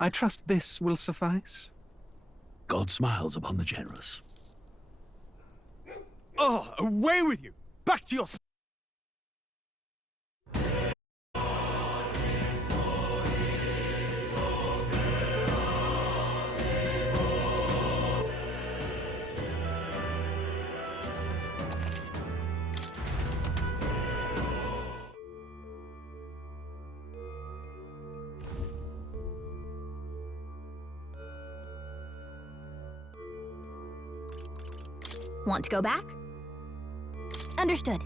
I trust this will suffice. God smiles upon the generous. Oh, away with you! Back to your... Want to go back? Understood.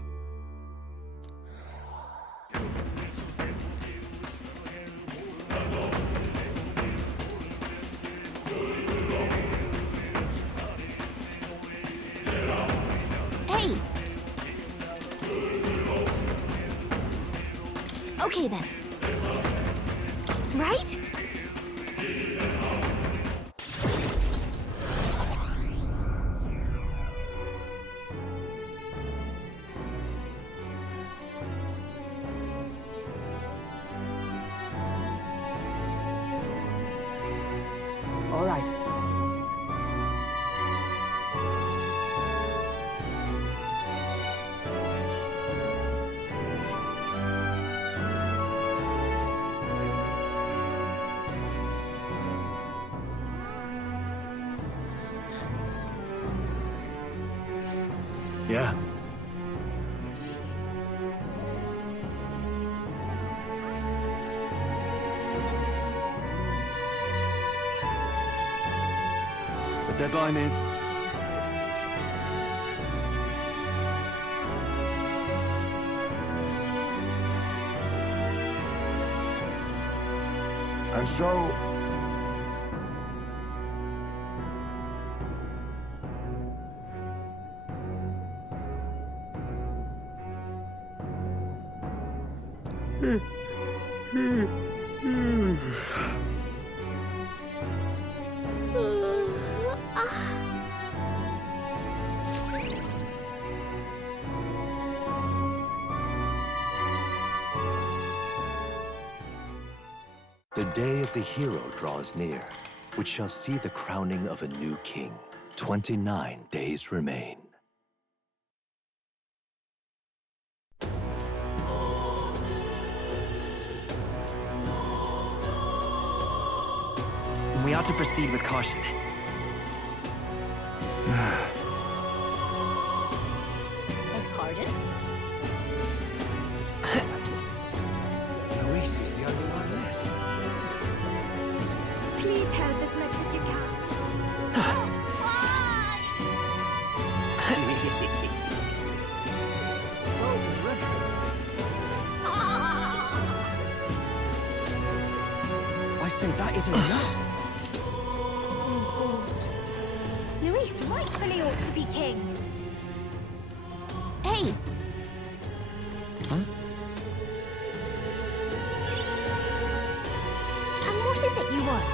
Hey! Okay then. Right? All right. Yeah. The deadline is... And so... The day of the hero draws near, which shall see the crowning of a new king. 29 days remain. We ought to proceed with caution. Beg pardon? Luis is the only one left. Please help as much as you can. So terrific. I say that is enough. Luis rightfully ought to be king. Hey! Huh? And what is it you want?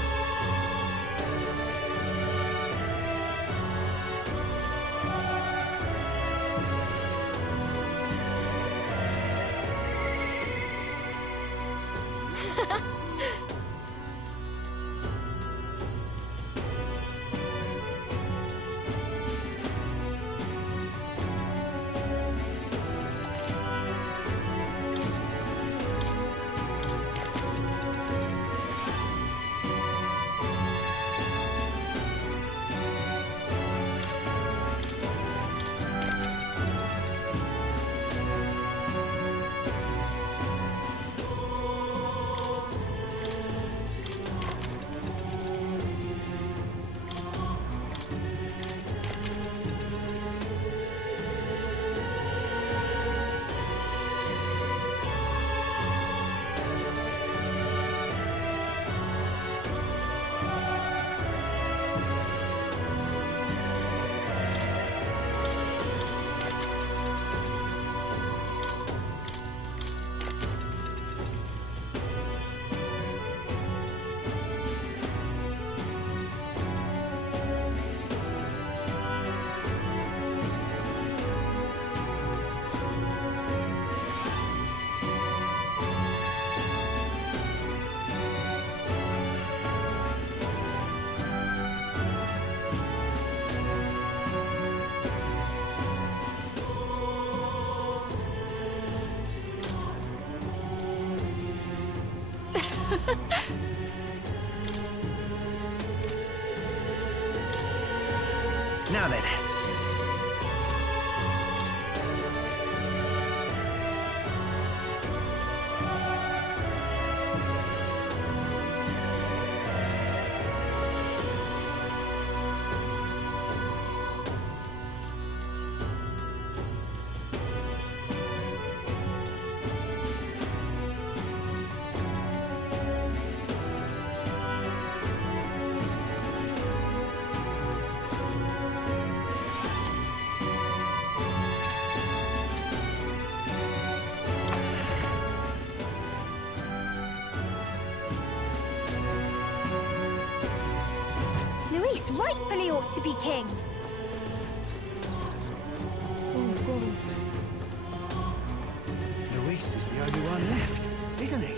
Now then. Luis rightfully ought to be king. Luis is the only one left, isn't he?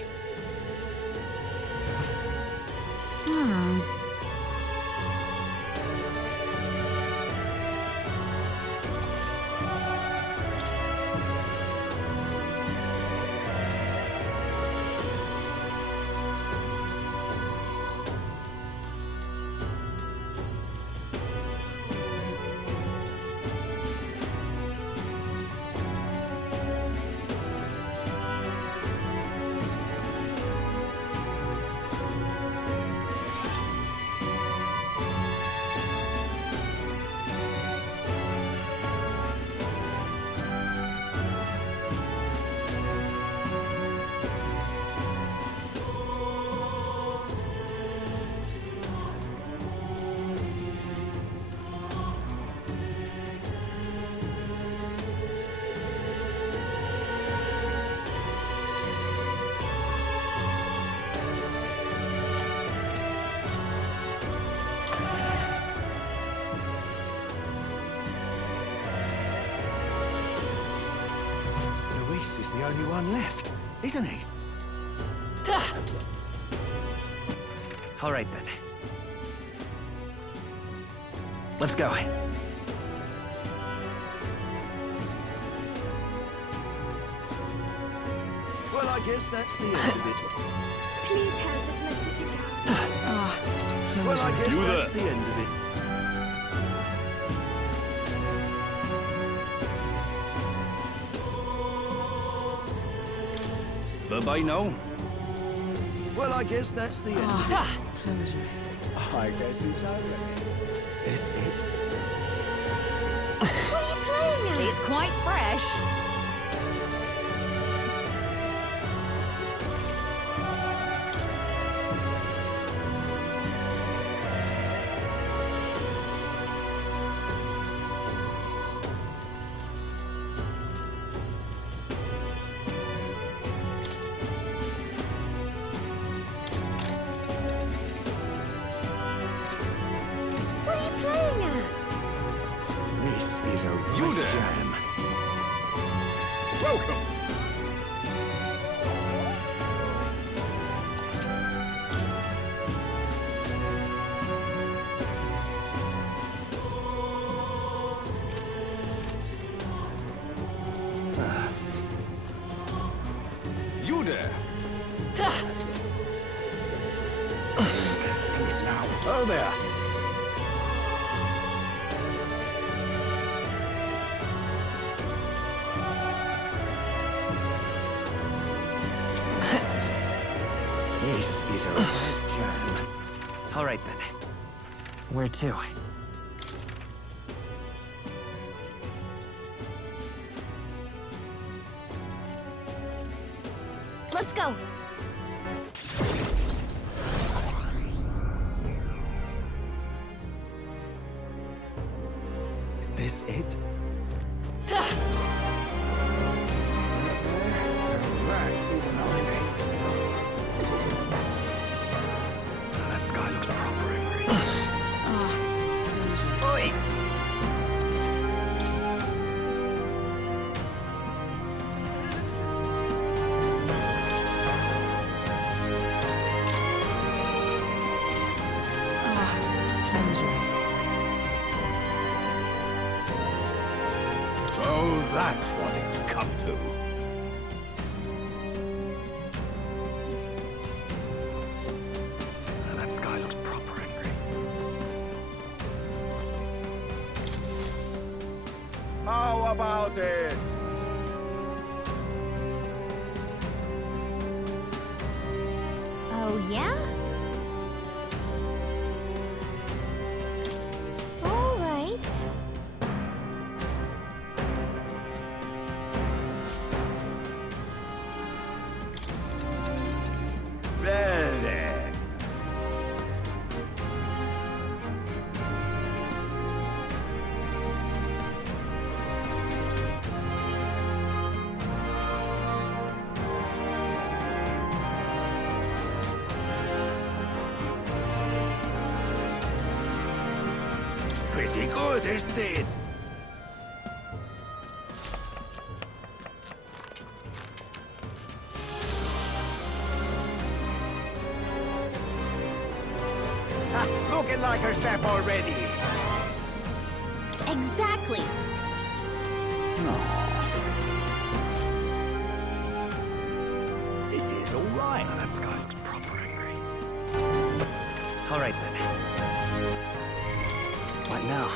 Luis is the only one left, isn't he? All right, then. Let's go. Well, I guess that's the end of it. Please help as much as you can. Well, I guess You that's there. the end of it. Bye-bye now. Well, I guess that's the end of it. I guess it's over. Is this it? What are you playing at? It's quite fresh. What are you playing at? This is a right You there. jam. Welcome. You there. Oh, there. This is a right jam. All right, then. Where to? Let's go. Is this it? That is an island. That sky looks proper angry. Oi! So that's what it's come to. That sky looks proper angry. How about it? Oh, yeah? All right. Well then. Pretty good, isn't it? Looking like a chef already. Exactly. This is all right. Now that sky looks proper angry. All right then. What now?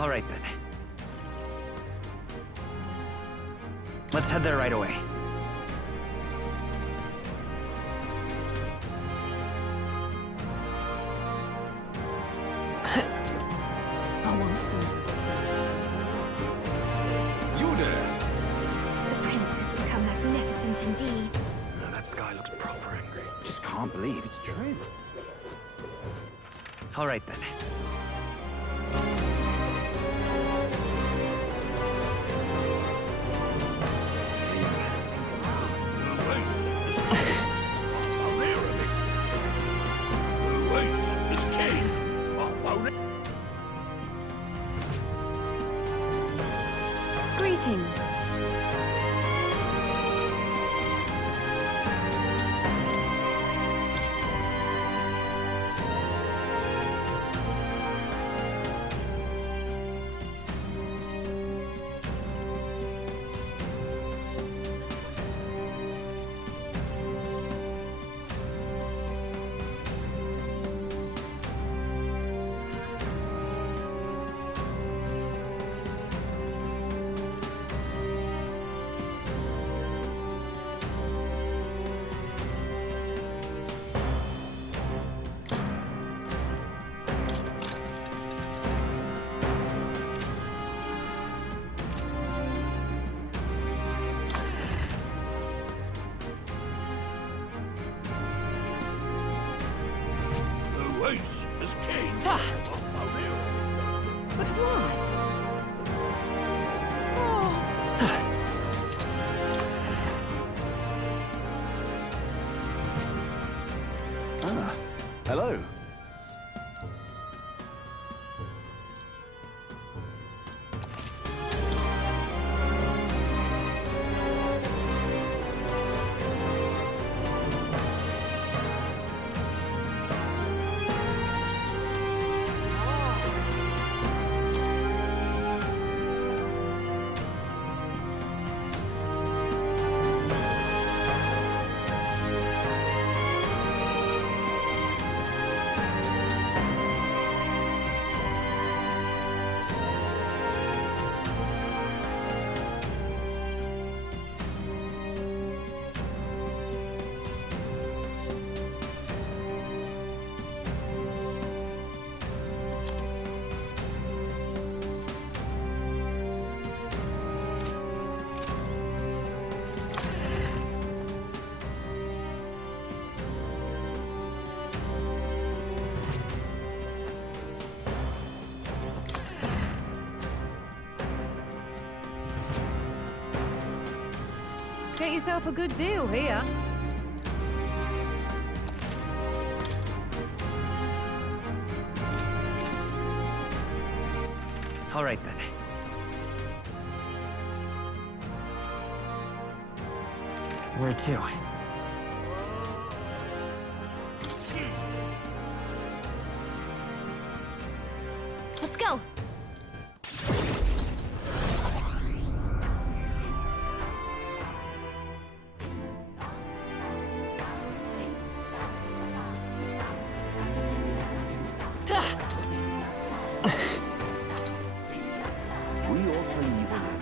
All right then. Let's head there right away. I want food. You there? The prince has become magnificent indeed. Now that sky looks proper angry. Just can't believe it's true. All right then. Greetings. But why? Ah, hello. Get yourself a good deal here. All right, then. Where to? Let's go. We all believe in it.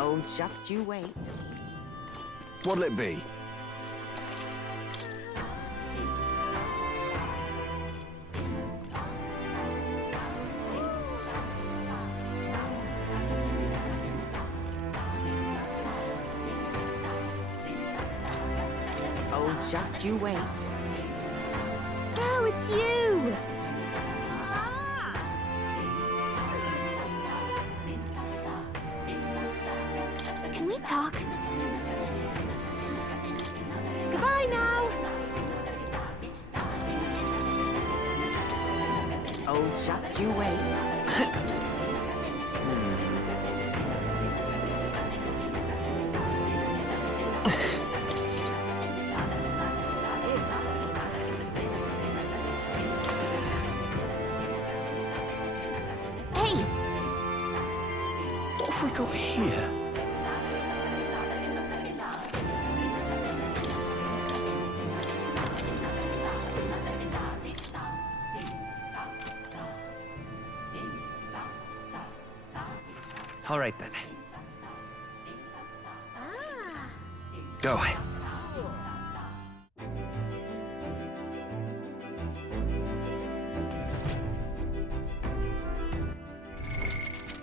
Oh, just you wait. What'll it be? Oh, just you wait. Oh, it's you! Can we talk? Goodbye now! Oh, just you wait. Hey! What have we got here? All right, then. Ah. Go.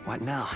What now?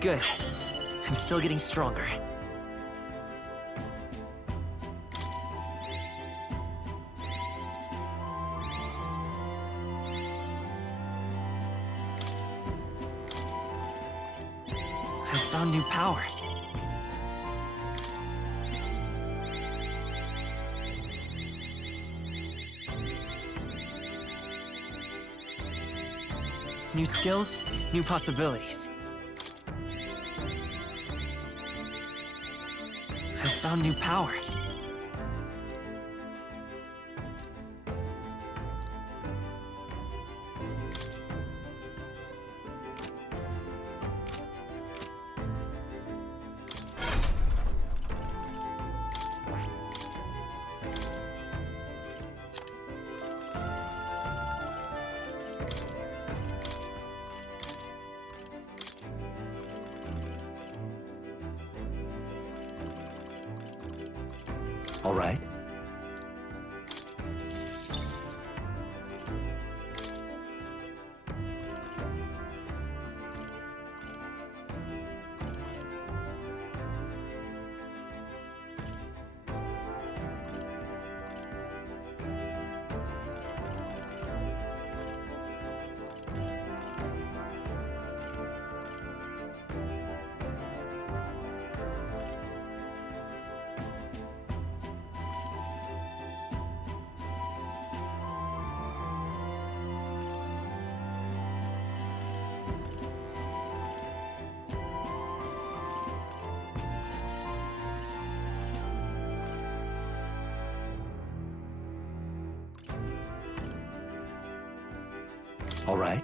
Good. I'm still getting stronger. I found new power. New skills, new possibilities. I found new power. All right. All right.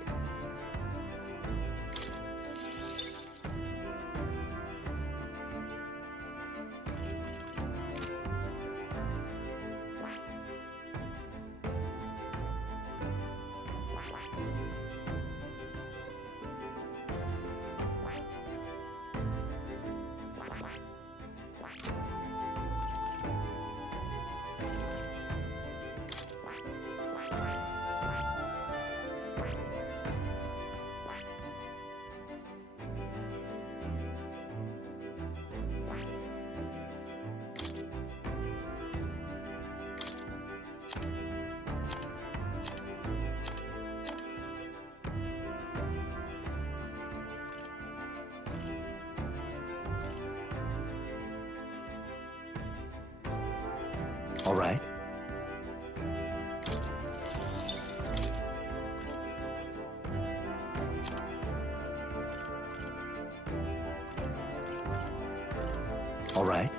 All right. All right.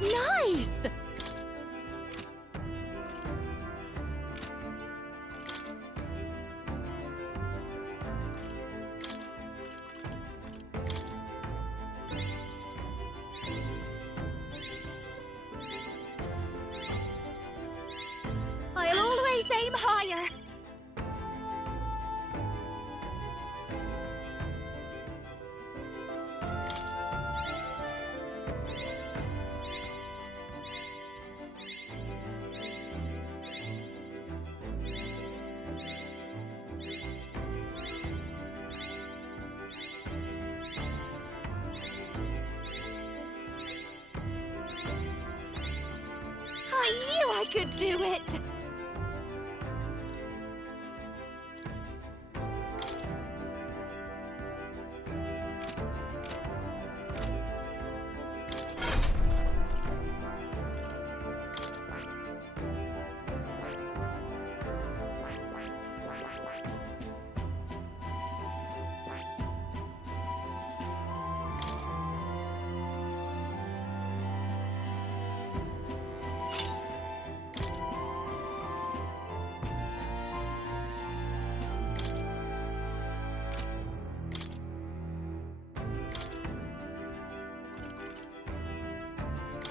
Nice! I could do it!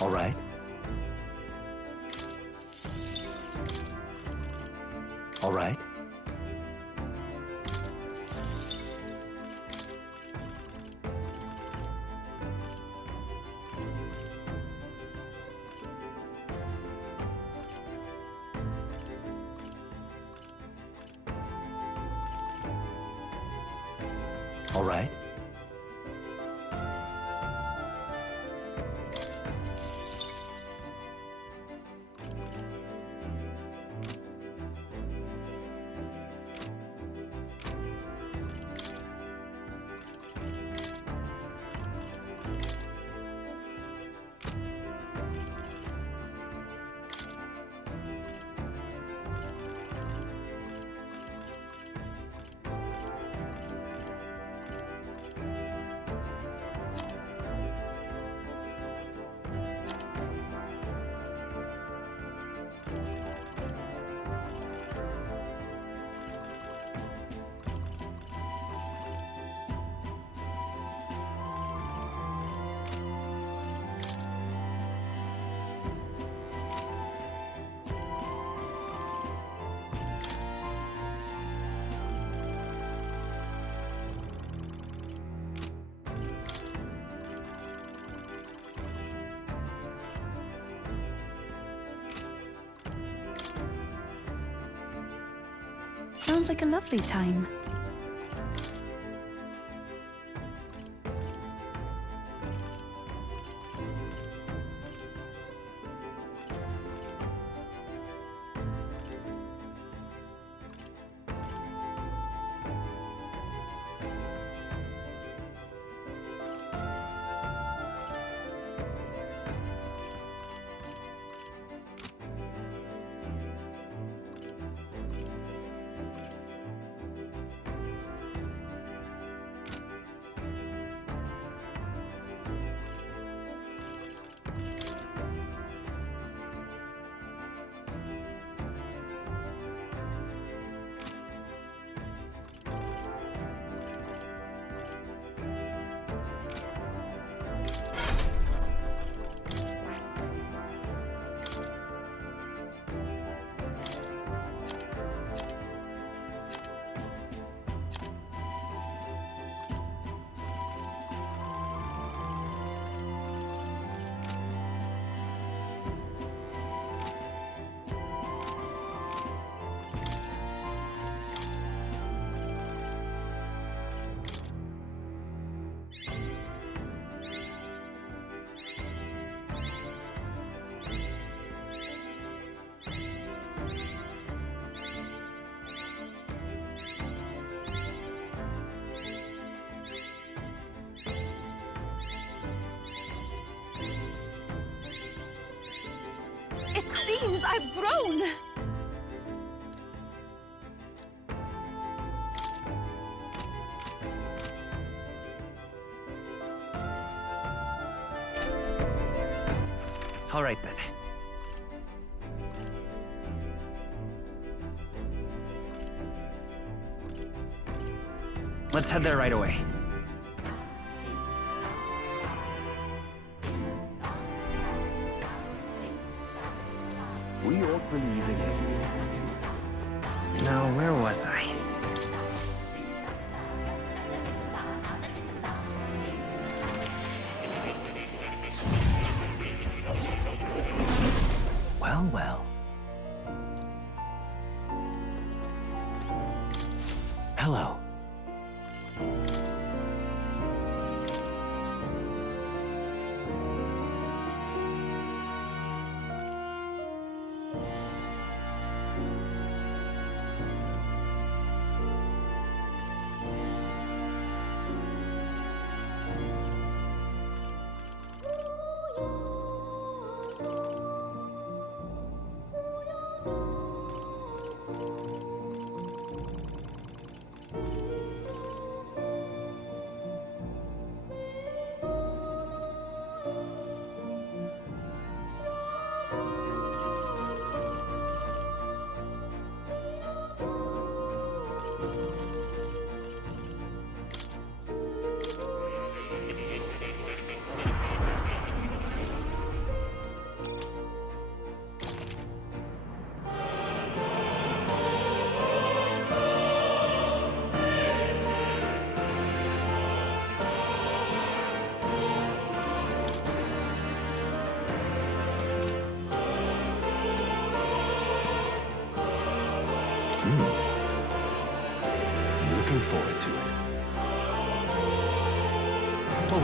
All right. All right. All right. Sounds like a lovely time. It seems I've grown! All right then. Let's head there right away. We all believe in it. Now, where was I? Well, well. Hello.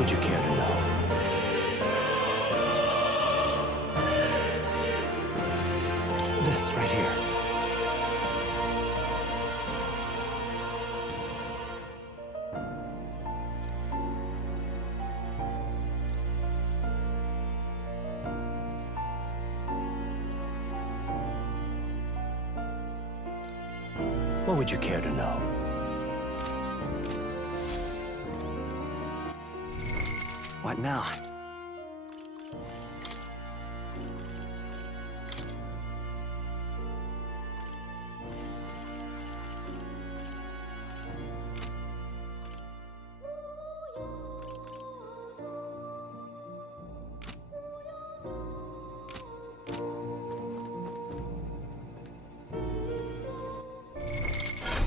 would you care to know? This right here. What would you care to know? What now?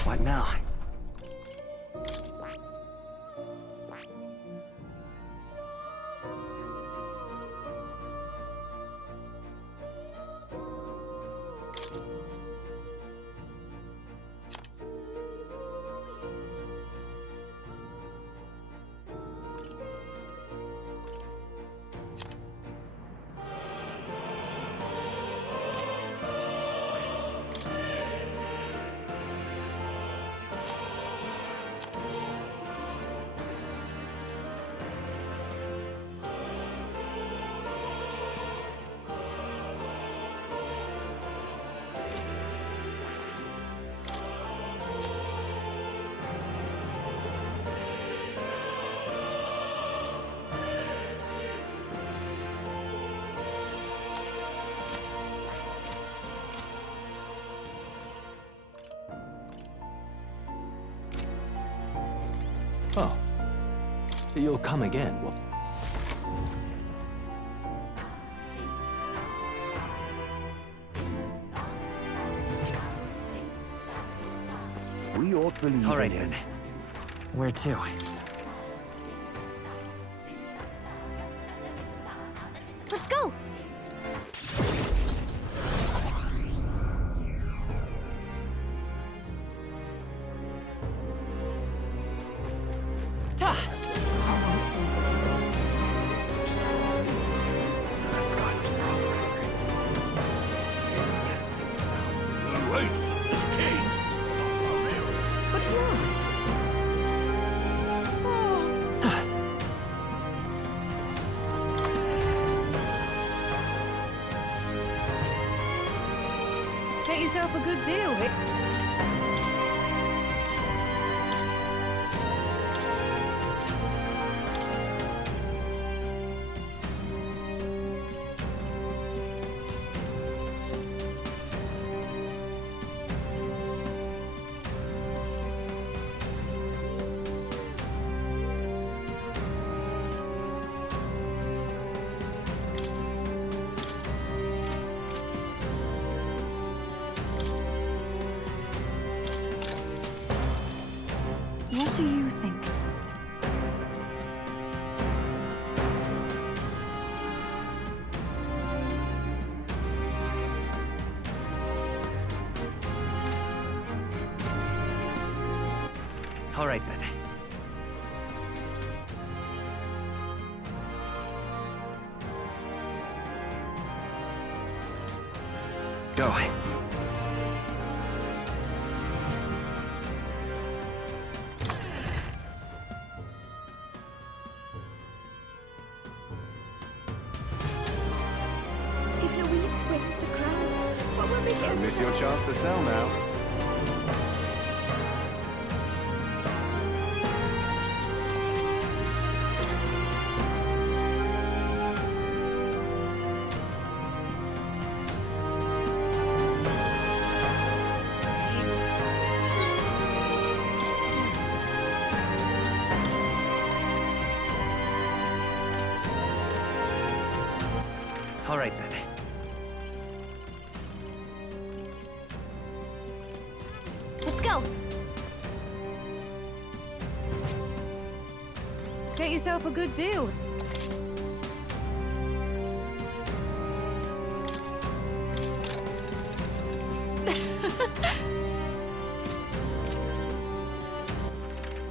What now? Oh. You'll come again. Well, We ought to believe All right, in him. then. Where to? Let's go! That sky looks proper angry. The race is king. But why? Get yourself a good deal here. What do you think? All right, then. Go. If Louise wins the crown, what will become Don't miss your chance to sell now. All right, then. Let's go! Get yourself a good deal.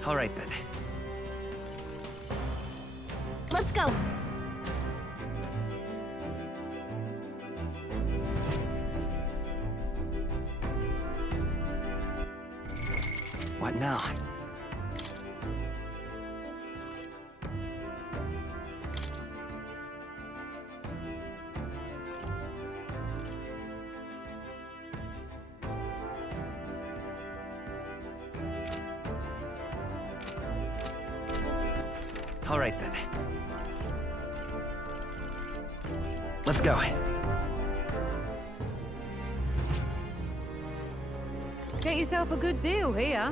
All right, then. What now? All right then. Let's go. Get yourself a good deal here.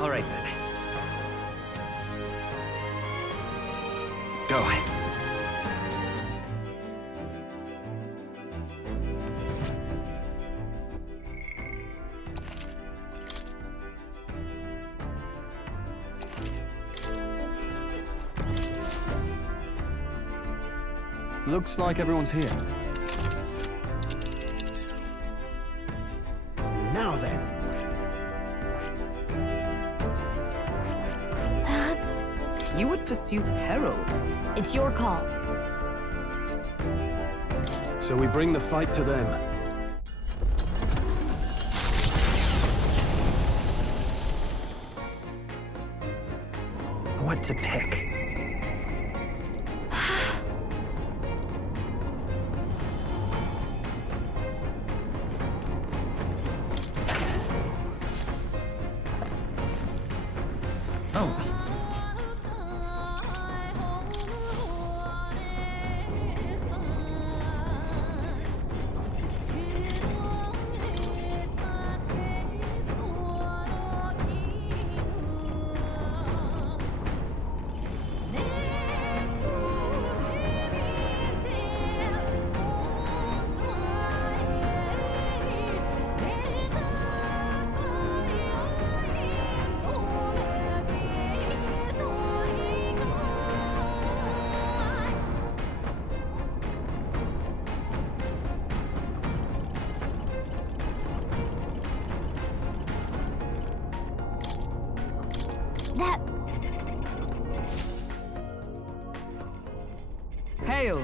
All right then. Go. Looks like everyone's here. Now then. Lads, You would pursue peril. it's your call. So we bring the fight to them. What to pick? Oh. That... Hail!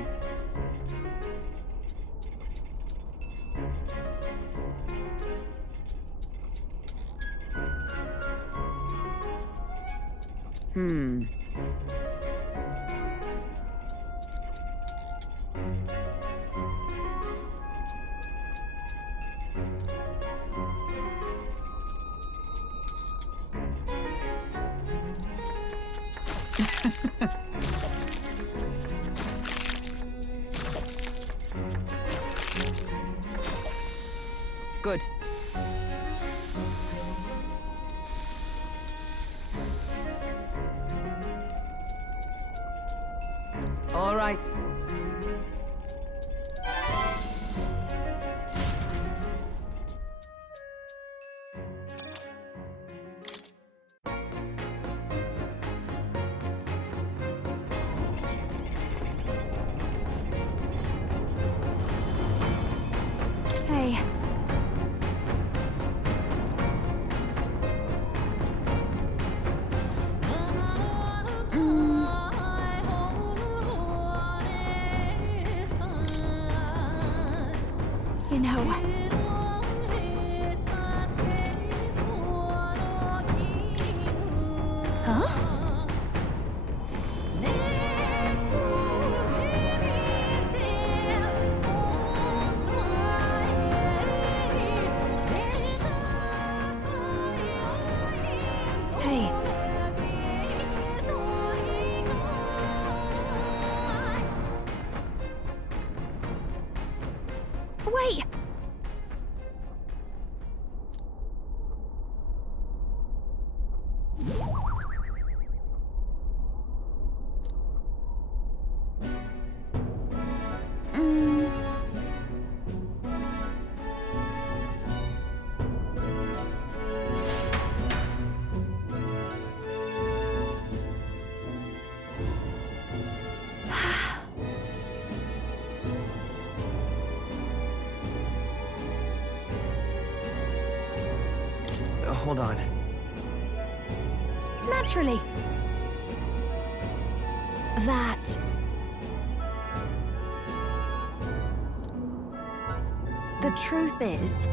Good. All right. Hey. You know... Huh? Hey. Wait! Hold on. Naturally. That. The truth is,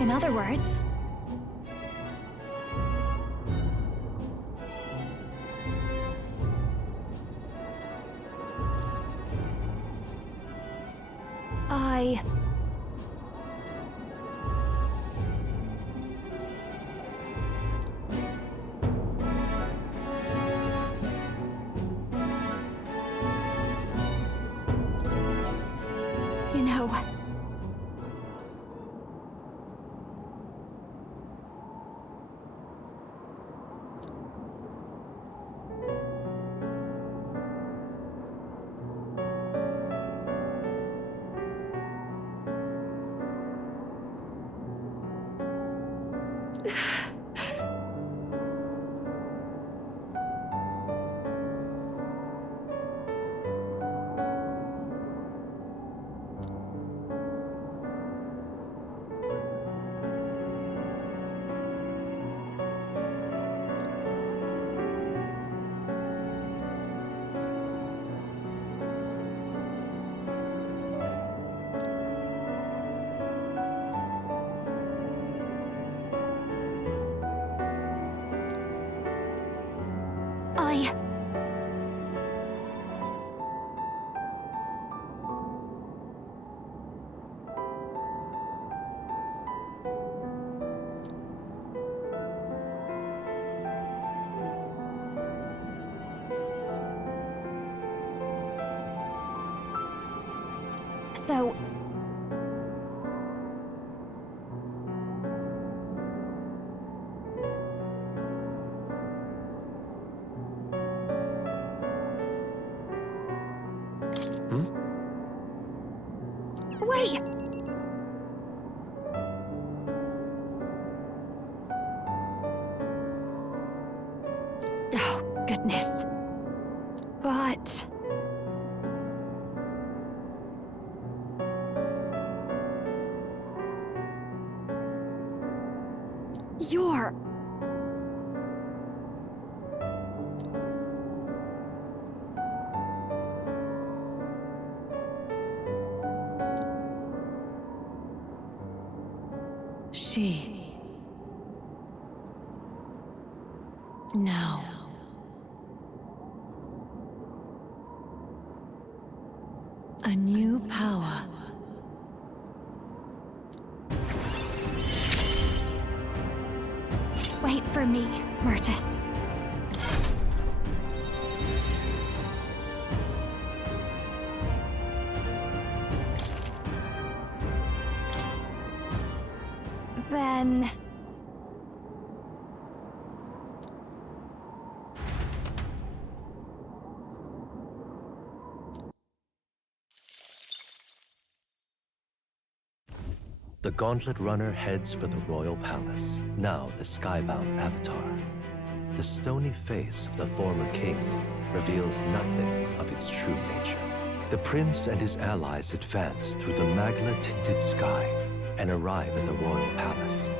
in other words, I... You know... So... Wait! Oh, goodness. But... You're... She... No. A new power. Wait for me, Myrtus. Then... The Gauntlet Runner heads for the royal palace, now the skybound avatar. The stony face of the former king reveals nothing of its true nature. The prince and his allies advance through the magla-tinted sky and arrive at the royal palace.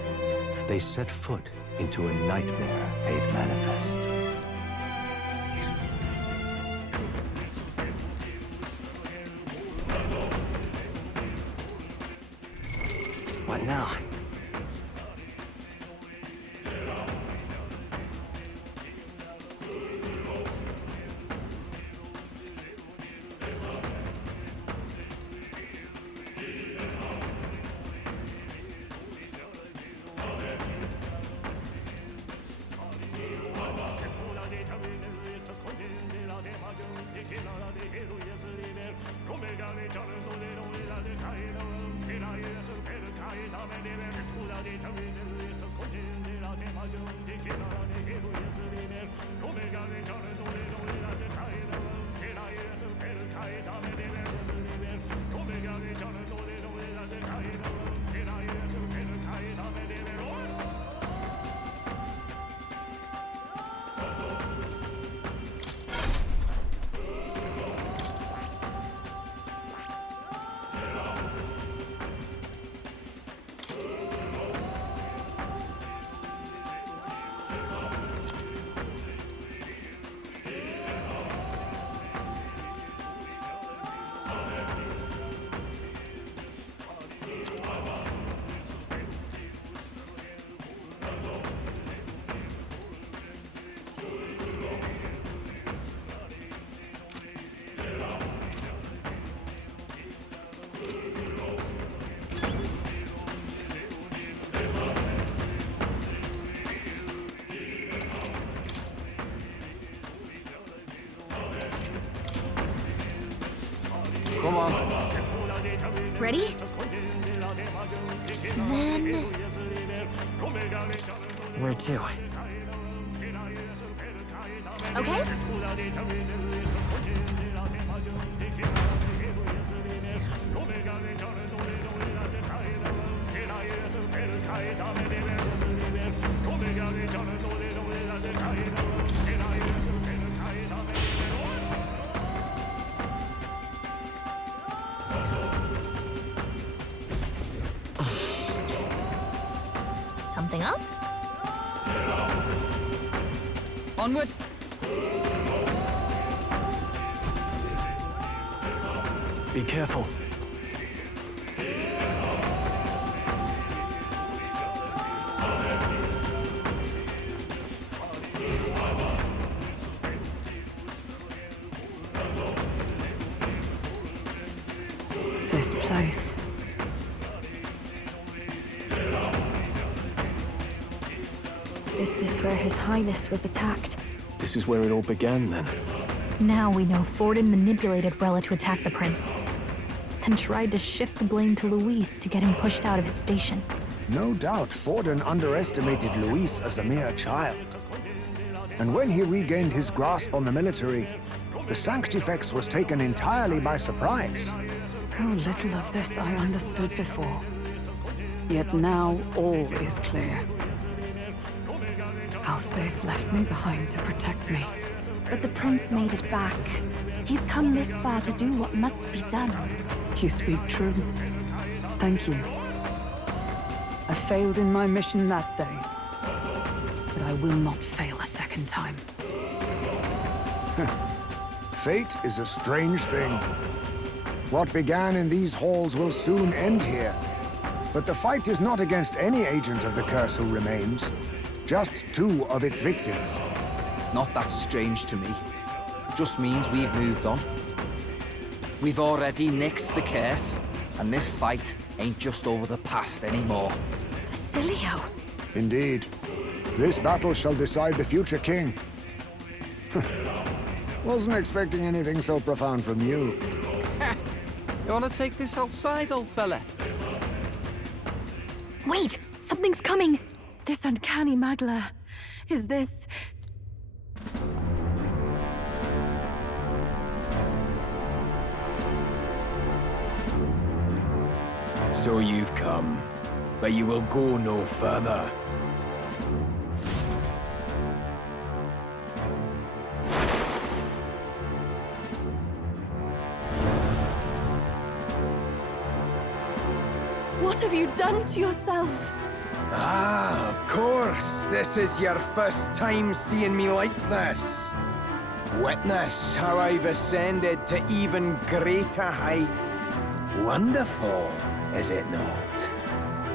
They set foot into a nightmare made manifest. What now? Come on. Ready? Then... Where to? Okay? Something up? Onward. Be careful. This place. Is this where His Highness was attacked? This is where it all began, then. Now we know Forden manipulated Brella to attack the prince, then tried to shift the blame to Luis to get him pushed out of his station. No doubt Forden underestimated Luis as a mere child. And when he regained his grasp on the military, the Sanctifex was taken entirely by surprise. How little of this I understood before. Yet now all is clear. Alsace left me behind to protect me. But the prince made it back. He's come this far to do what must be done. You speak true. Thank you. I failed in my mission that day, but I will not fail a second time. Fate is a strange thing. What began in these halls will soon end here. But the fight is not against any agent of the curse who remains, just two of its victims. Not that strange to me. Just means we've moved on. We've already nixed the curse, and this fight ain't just over the past anymore. Basilio! Indeed. This battle shall decide the future king. Wasn't expecting anything so profound from you. You wanna take this outside, old fella? Wait! Something's coming! This uncanny Magla. Is this... So you've come, but you will go no further. What have you done to yourself? Ah, of course. This is your first time seeing me like this. Witness how I've ascended to even greater heights. Wonderful, is it not?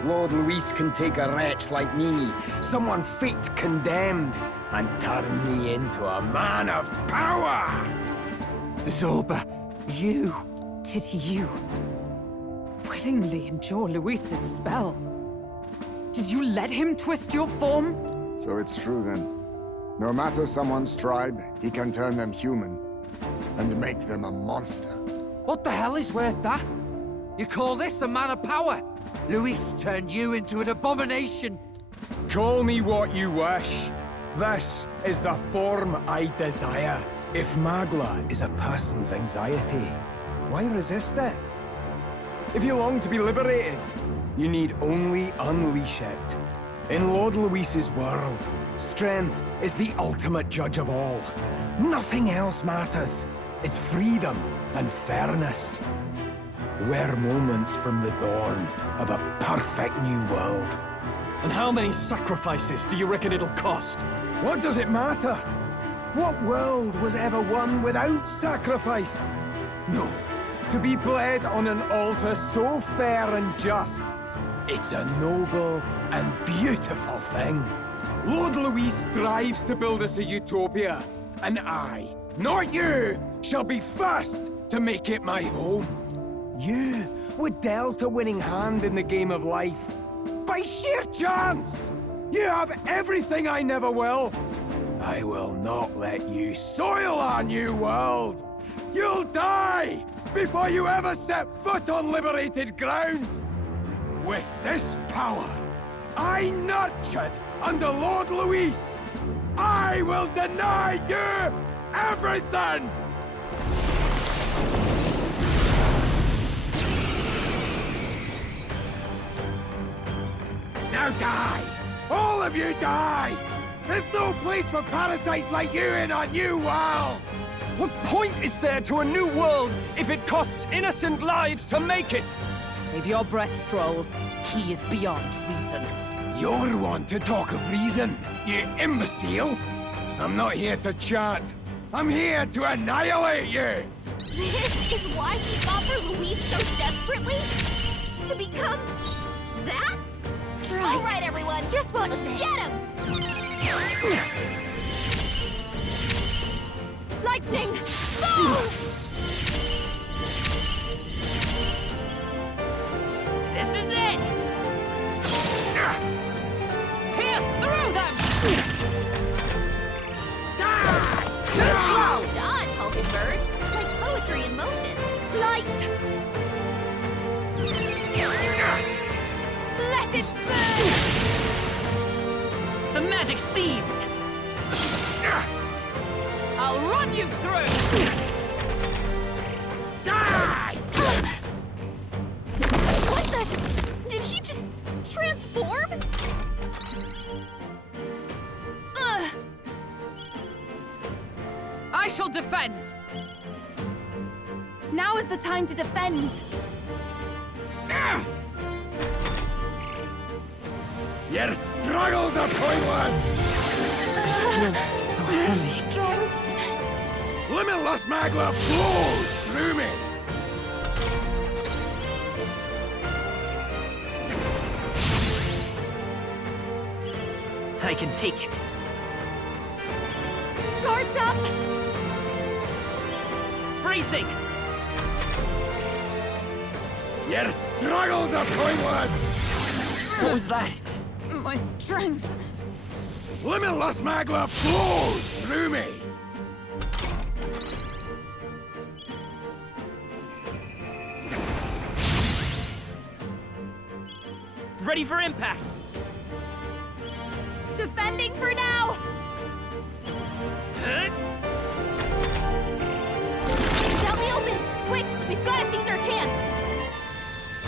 Lord Luis can take a wretch like me, someone fate condemned, and turn me into a man of power! Zorba, you... Did you willingly endure Luis's spell? Did you let him twist your form? So it's true then. No matter someone's tribe, he can turn them human and make them a monster. What the hell is worth that? You call this a man of power? Luis turned you into an abomination. Call me what you wish. This is the form I desire. If Magla is a person's anxiety, why resist it? If you long to be liberated, you need only unleash it. In Lord Luis's world, strength is the ultimate judge of all. Nothing else matters. It's freedom and fairness. We're moments from the dawn of a perfect new world. And how many sacrifices do you reckon it'll cost? What does it matter? What world was ever won without sacrifice? No. To be bled on an altar so fair and just, it's a noble and beautiful thing. Lord Luis strives to build us a utopia, and I, not you, shall be first to make it my home. You were dealt a winning hand in the game of life. By sheer chance! You have everything I never will. I will not let you soil our new world. You'll die before you ever set foot on liberated ground. With this power, I nurtured under Lord Luis, I will deny you everything! Now die! All of you die! There's no place for parasites like you in our new world! What point is there to a new world if it costs innocent lives to make it? Save your breath, Stroll. He is beyond reason. You're one to talk of reason, you imbecile! I'm not here to chat. I'm here to annihilate you! This is why he fought for Luis so desperately? To become... that? Right. All right, everyone. Just watch Let's this. get him! Lightning! Boom! This is it! Pierce through them! Slow dodge, Hulkenberg. Like poetry in motion. Light! Let it burn! The magic seeds! I'll run you through! Die! What the? Did he just transform? I shall defend! Now is the time to defend! Your struggles are pointless! So heavy. Strength! Limitless magla flows through me! I can take it. Guards up! Freezing! Your struggles are pointless! What was that? My strength! Limitless magla flows through me! Ready for impact! Defending for now! Help me open! Quick, we've got to seize our chance!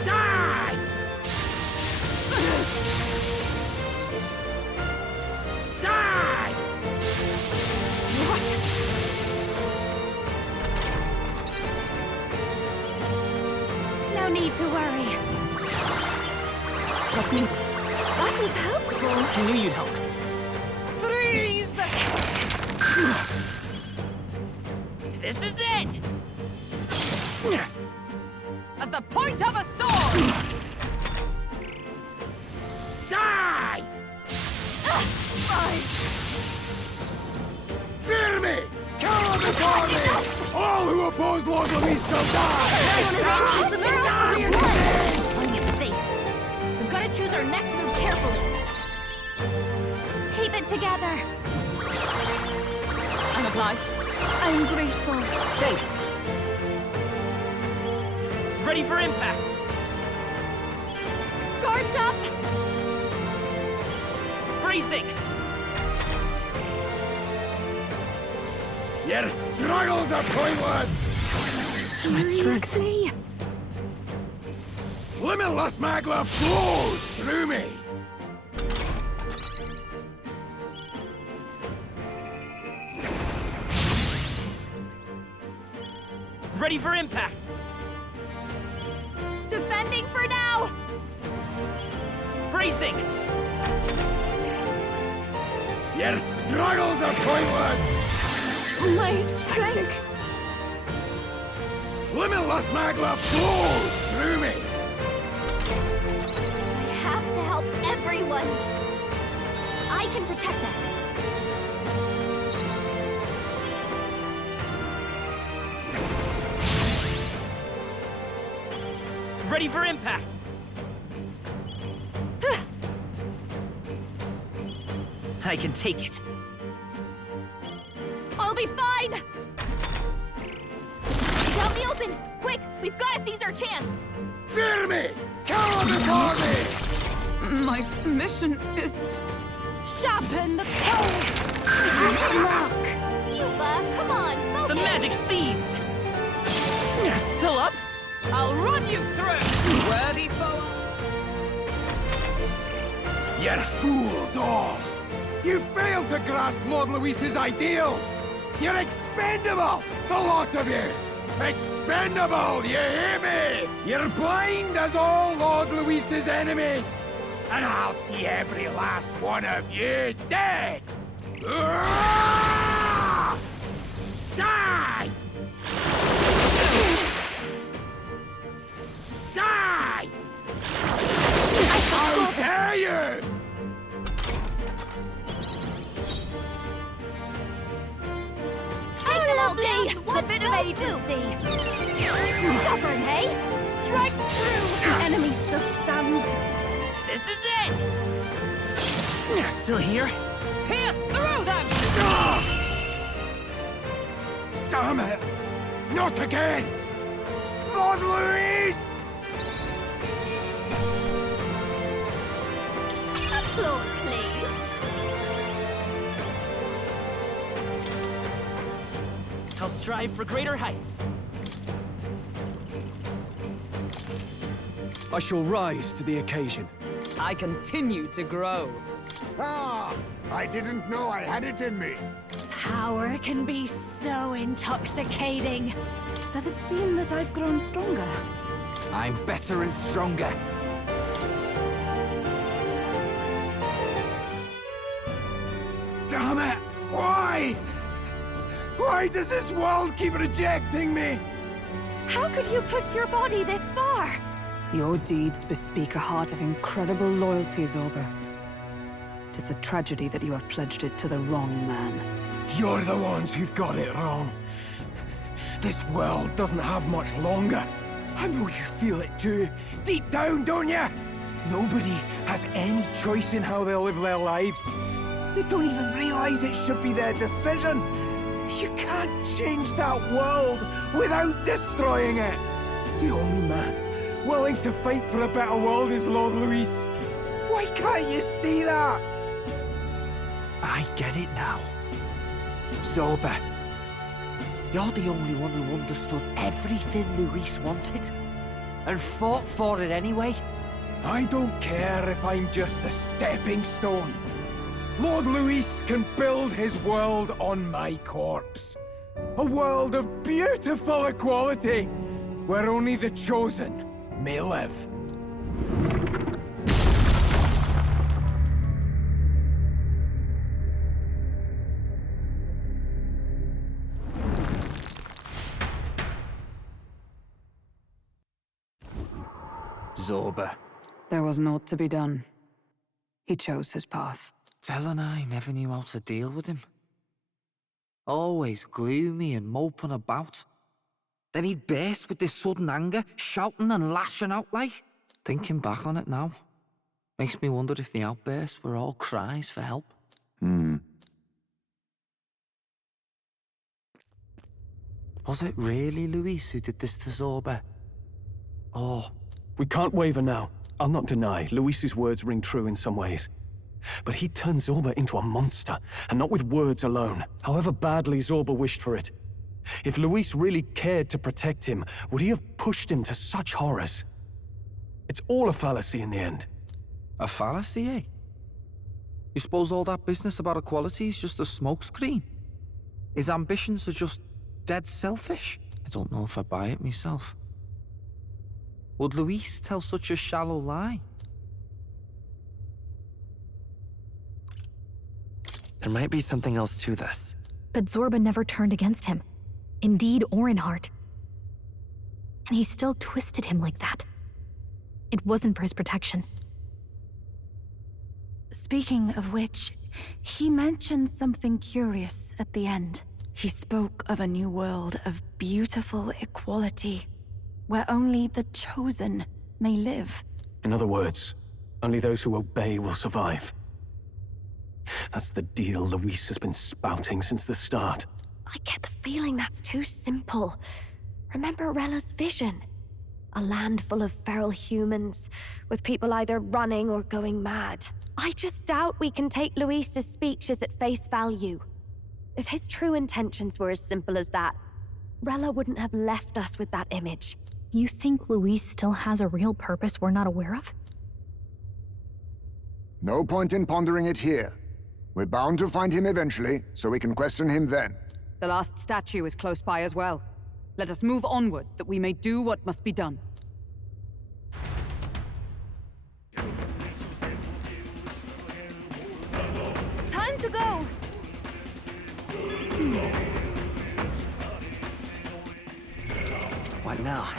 Die! Die! No need to worry. Let's move. That was helpful. I knew you'd help. Freeze! This is it! As the point of a sword! Die! Fear me! Cower before me! All who oppose Lord Luis shall die! Everyone is anxious and they're all for your blood! Just playing it safe. We've got to choose our next move carefully. Keep it together. I'm obliged. I'm grateful. Thanks. Ready for impact! Guards up! Bracing! Your struggles are pointless! Seriously? Limitless magma flows through me! Ready for impact! Defending for now! Bracing! Your struggles are pointless! My strength! Limitless magma flows through me! I have to help everyone! I can protect us! Ready for impact! I can take it. I'll be fine! He's out in the open! Quick, we've got to seize our chance! Fear me! Cover before me! My mission is... Sharpen the cold! Look! Yuba, come on, focus! The magic seeds! Still up? I'll run you through! Worthy foe! You're fools all! You failed to grasp Lord Luis's ideals! You're expendable, the lot of you! Expendable, you hear me? You're blind as all Lord Luis's enemies! And I'll see every last one of you dead! Die! Die! How dare you! Take them all down! One bit of agency! Stubborn, hey? Strike through! The enemy still stands. This is it! Still here? Pierce through them! Damn it! Not again! Lord Luis! Applause, please. I'll strive for greater heights. I shall rise to the occasion. I continue to grow. Ah! I didn't know I had it in me. Power can be so intoxicating. Does it seem that I've grown stronger? I'm better and stronger. Damn it! Why? Why does this world keep rejecting me? How could you push your body this far? Your deeds bespeak a heart of incredible loyalty, Zorba. It is a tragedy that you have pledged it to the wrong man. You're the ones who've got it wrong. This world doesn't have much longer. I know you feel it too. Deep down, don't you? Nobody has any choice in how they'll live their lives. They don't even realize it should be their decision. You can't change that world without destroying it. The only man willing to fight for a better world is Lord Luis. Why can't you see that? I get it now. Zorba, you're the only one who understood everything Luis wanted. And fought for it anyway. I don't care if I'm just a stepping stone. Lord Luis can build his world on my corpse. A world of beautiful equality, where only the chosen may live. Zorba. There was naught to be done. He chose his path. Tell and I never knew how to deal with him. Always gloomy and moping about. Then he'd burst with this sudden anger, shouting and lashing out like. Thinking back on it now, makes me wonder if the outbursts were all cries for help. Was it really Luis who did this to Zorba? Or... We can't waver now. I'll not deny, Luis's words ring true in some ways. But he turned Zorba into a monster, and not with words alone, however badly Zorba wished for it. If Luis really cared to protect him, would he have pushed him to such horrors? It's all a fallacy in the end. A fallacy, eh? You suppose all that business about equality is just a smokescreen? His ambitions are just dead selfish? I don't know if I buy it myself. Would Luis tell such a shallow lie? There might be something else to this. But Zorba never turned against him, in deed or in heart. And he still twisted him like that. It wasn't for his protection. Speaking of which, he mentioned something curious at the end. He spoke of a new world of beautiful equality, where only the chosen may live. In other words, only those who obey will survive. That's the deal Luis has been spouting since the start. I get the feeling that's too simple. Remember Rella's vision? A land full of feral humans, with people either running or going mad. I just doubt we can take Luis's speeches at face value. If his true intentions were as simple as that, Rella wouldn't have left us with that image. You think Luis still has a real purpose we're not aware of? No point in pondering it here. We're bound to find him eventually, so we can question him then. The last statue is close by as well. Let us move onward, that we may do what must be done. Time to go! What now?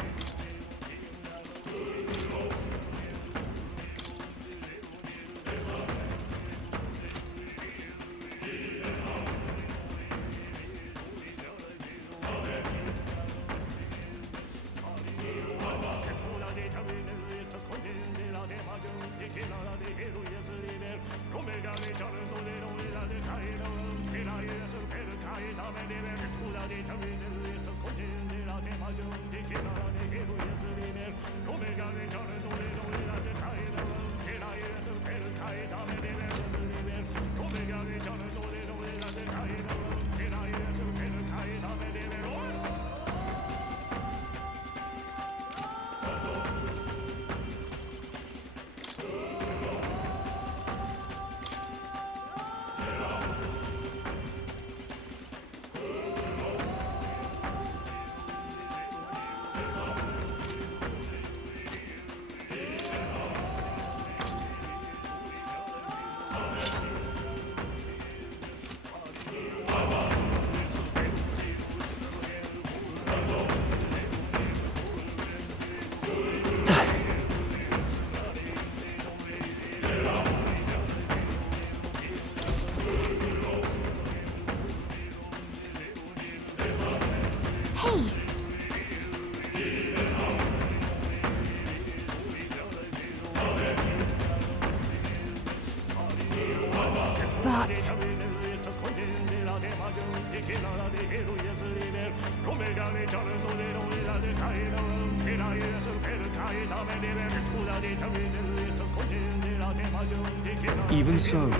Even so.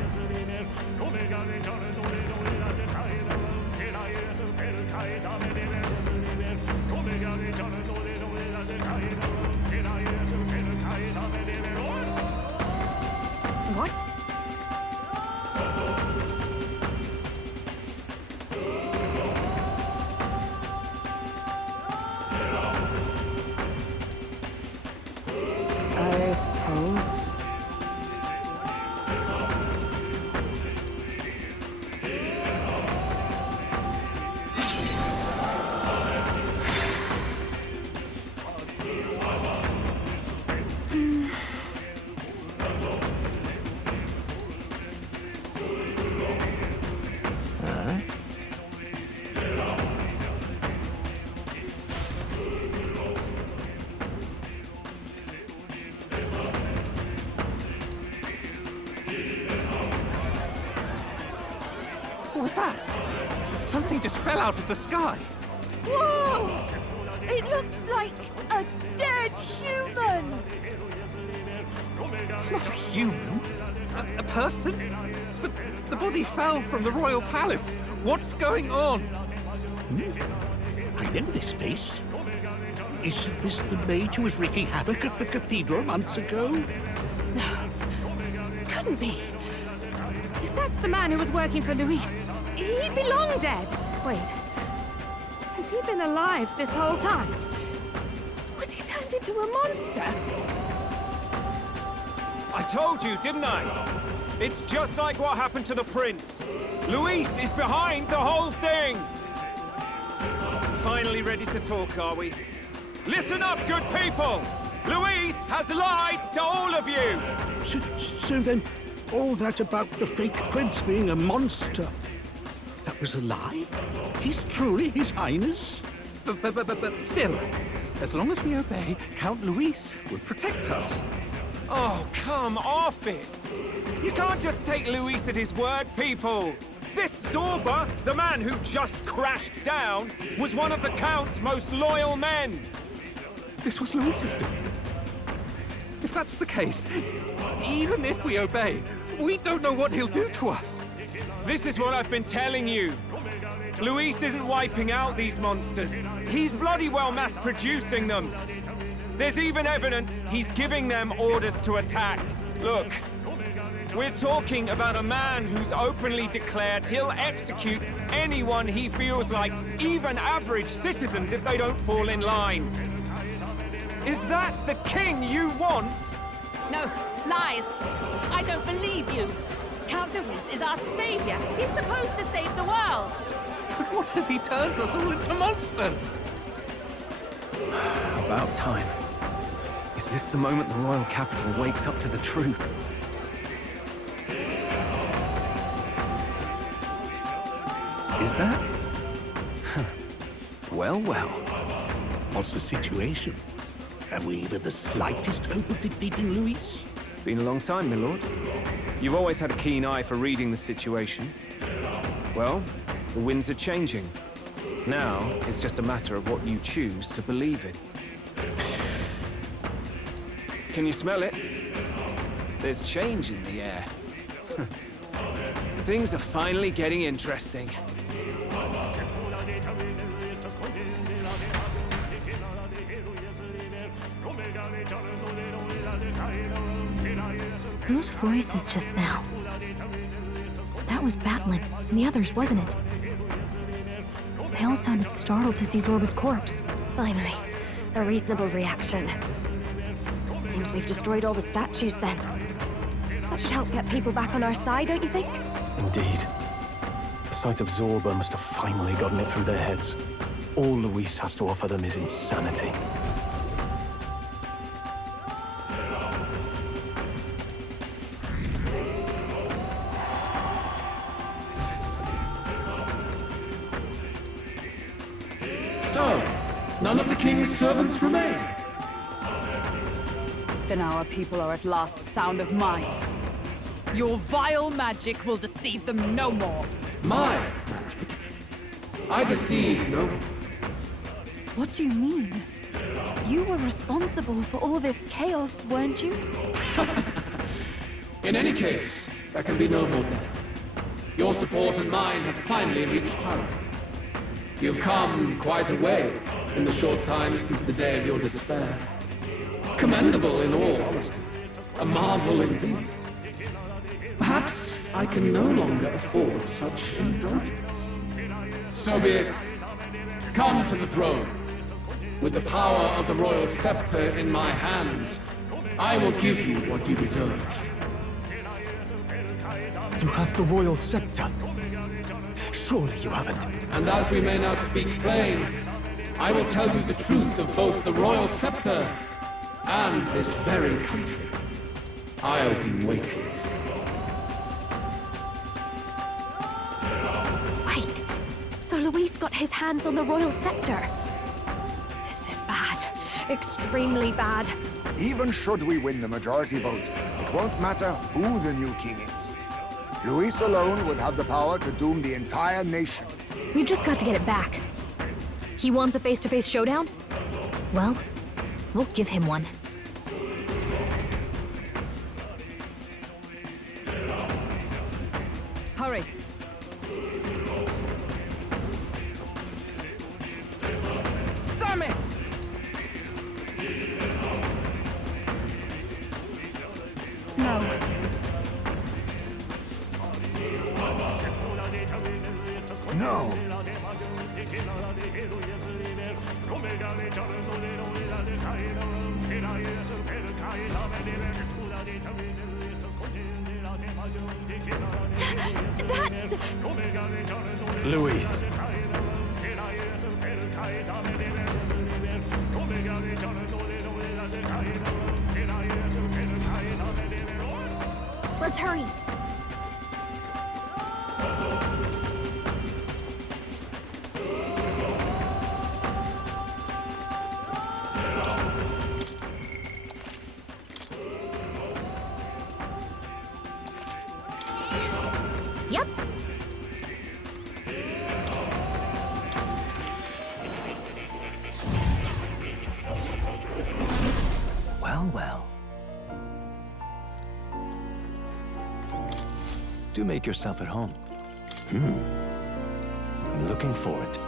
What? I suppose. What was that? Something just fell out of the sky. Whoa! It looks like a dead human! It's not a human. A person? But the body fell from the royal palace. What's going on? I know this face. Isn't this the mage who was wreaking havoc at the cathedral months ago? No. Couldn't be. If that's the man who was working for Luis, he'd be long dead. Wait. Has he been alive this whole time? Was he turned into a monster? I told you, didn't I? It's just like what happened to the prince. Luis is behind the whole thing! Finally ready to talk, are we? Listen up, good people! Luis has lied to all of you! So then, all that about the fake prince being a monster, that was a lie? He's truly His Highness? But still, as long as we obey, Count Luis would protect us. Oh, come off it! You can't just take Luis at his word, people! This Zorba, the man who just crashed down, was one of the Count's most loyal men! This was Luis's doing. If that's the case, even if we obey, we don't know what he'll do to us. This is what I've been telling you. Luis isn't wiping out these monsters. He's bloody well mass-producing them. There's even evidence he's giving them orders to attack. Look, we're talking about a man who's openly declared he'll execute anyone he feels like, even average citizens, if they don't fall in line. Is that the king you want? No, lies. I don't believe you. Count Luis is our savior. He's supposed to save the world. But what if he turns us all into monsters? About time. Is this the moment the royal capital wakes up to the truth? Is that? Well, well. What's the situation? Have we even the slightest hope of defeating Luis? Been a long time, my lord. You've always had a keen eye for reading the situation. Well, the winds are changing. Now, it's just a matter of what you choose to believe in. Can you smell it? There's change in the air. Things are finally getting interesting. Those voices just now. That was Batlin, and the others, wasn't it? They all sounded startled to see Zorba's corpse. Finally, a reasonable reaction. Seems we've destroyed all the statues then. That should help get people back on our side, don't you think? Indeed. The sight of Zorba must have finally gotten it through their heads. All Luis has to offer them is insanity. So, none of the king's servants remain. Then our people are at last sound of mind. Your vile magic will deceive them no more. My magic? I deceive no one. What do you mean? You were responsible for all this chaos, weren't you? In any case, there can be no more doubt. Your support and mine have finally reached parity. You've come quite a way in the short time since the day of your despair. Commendable in all honesty. A marvel indeed. Perhaps I can no longer afford such indulgence. So be it. Come to the throne. With the power of the royal scepter in my hands, I will give you what you deserve. You have the royal scepter. Surely you haven't. And as we may now speak plain, I will tell you the truth of both the royal scepter and this very country. I'll be waiting. Wait, so Luis got his hands on the royal scepter? This is bad. Extremely bad. Even should we win the majority vote, it won't matter who the new king is. Luis alone would have the power to doom the entire nation. We've just got to get it back. He wants a face-to-face showdown? Well, we'll give him one. Damn it! No. No. That's... Luis. Let's hurry. Yep. Well, well. Do make yourself at home. I'm looking forward to.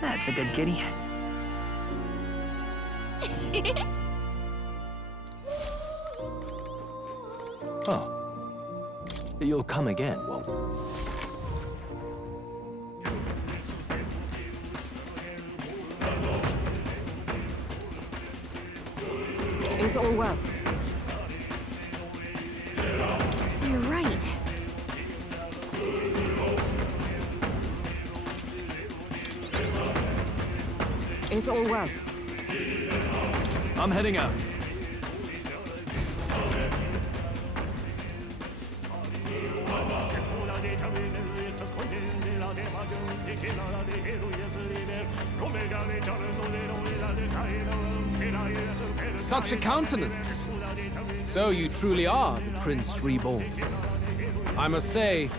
That's a good kitty. Oh. You'll come again, won't you? Is all well? You're right. Is all well? I'm heading out. Such a countenance! So you truly are the Prince Reborn. I must say,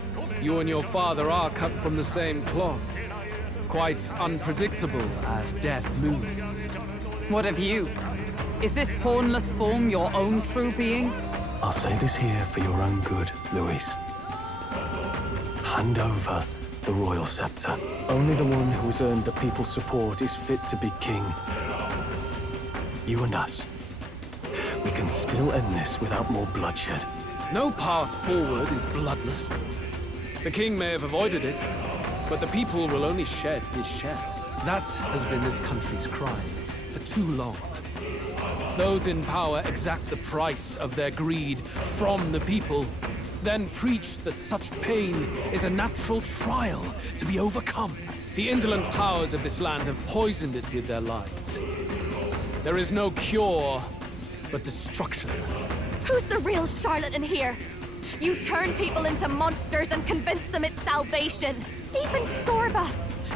you and your father are cut from the same cloth. Quite unpredictable as death looms. What of you? Is this hornless form your own true being? I'll say this here for your own good, Luis. Hand over the royal scepter. Only the one who has earned the people's support is fit to be king. You and us. We can still end this without more bloodshed. No path forward is bloodless. The king may have avoided it, but the people will only shed his share. That has been this country's crime for too long. Those in power exact the price of their greed from the people, then preach that such pain is a natural trial to be overcome. The indolent powers of this land have poisoned it with their lies. There is no cure, but destruction. Who's the real charlatan here? You turn people into monsters and convince them it's salvation. Even Zorba,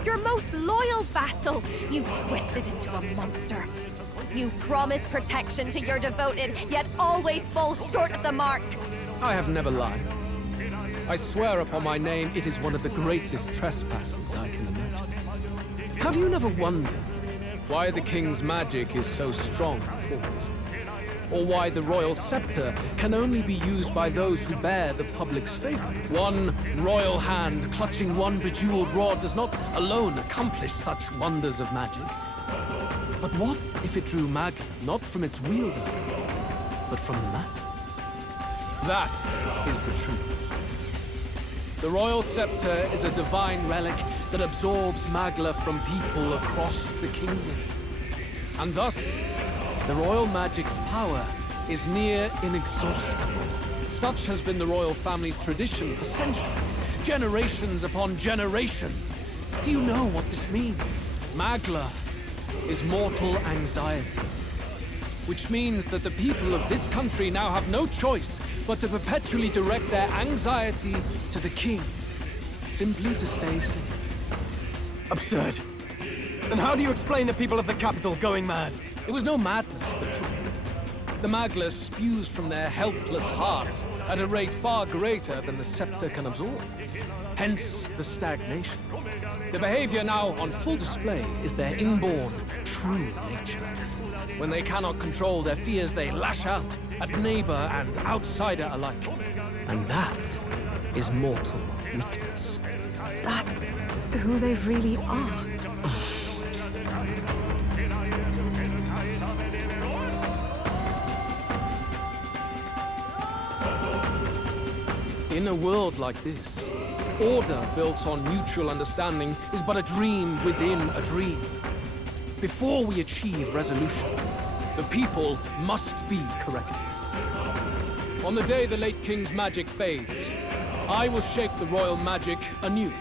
your most loyal vassal, you twisted into a monster. You promise protection to your devoted, yet always fall short of the mark. I have never lied. I swear upon my name, it is one of the greatest trespasses I can imagine. Have you never wondered why the king's magic is so strong and force? Or why the royal scepter can only be used by those who bear the public's favor? One royal hand clutching one bejeweled rod does not alone accomplish such wonders of magic. But what if it drew magic not from its wielder, but from the masses? That is the truth. The royal scepter is a divine relic that absorbs magla from people across the kingdom. And thus, the royal magic's power is near inexhaustible. Such has been the royal family's tradition for centuries, generations upon generations. Do you know what this means? Magla is mortal anxiety, which means that the people of this country now have no choice but to perpetually direct their anxiety to the king, simply to stay safe. Absurd. And how do you explain the people of the capital going mad? It was no madness that took them. The magla spews from their helpless hearts at a rate far greater than the scepter can absorb. Hence the stagnation. The behavior now on full display is their inborn, true nature. When they cannot control their fears, they lash out at neighbor and outsider alike. And that is mortal weakness. That's who they really are. In a world like this, order built on mutual understanding is but a dream within a dream. Before we achieve resolution, the people must be corrected. On the day the late king's magic fades, I will shape the royal magic anew.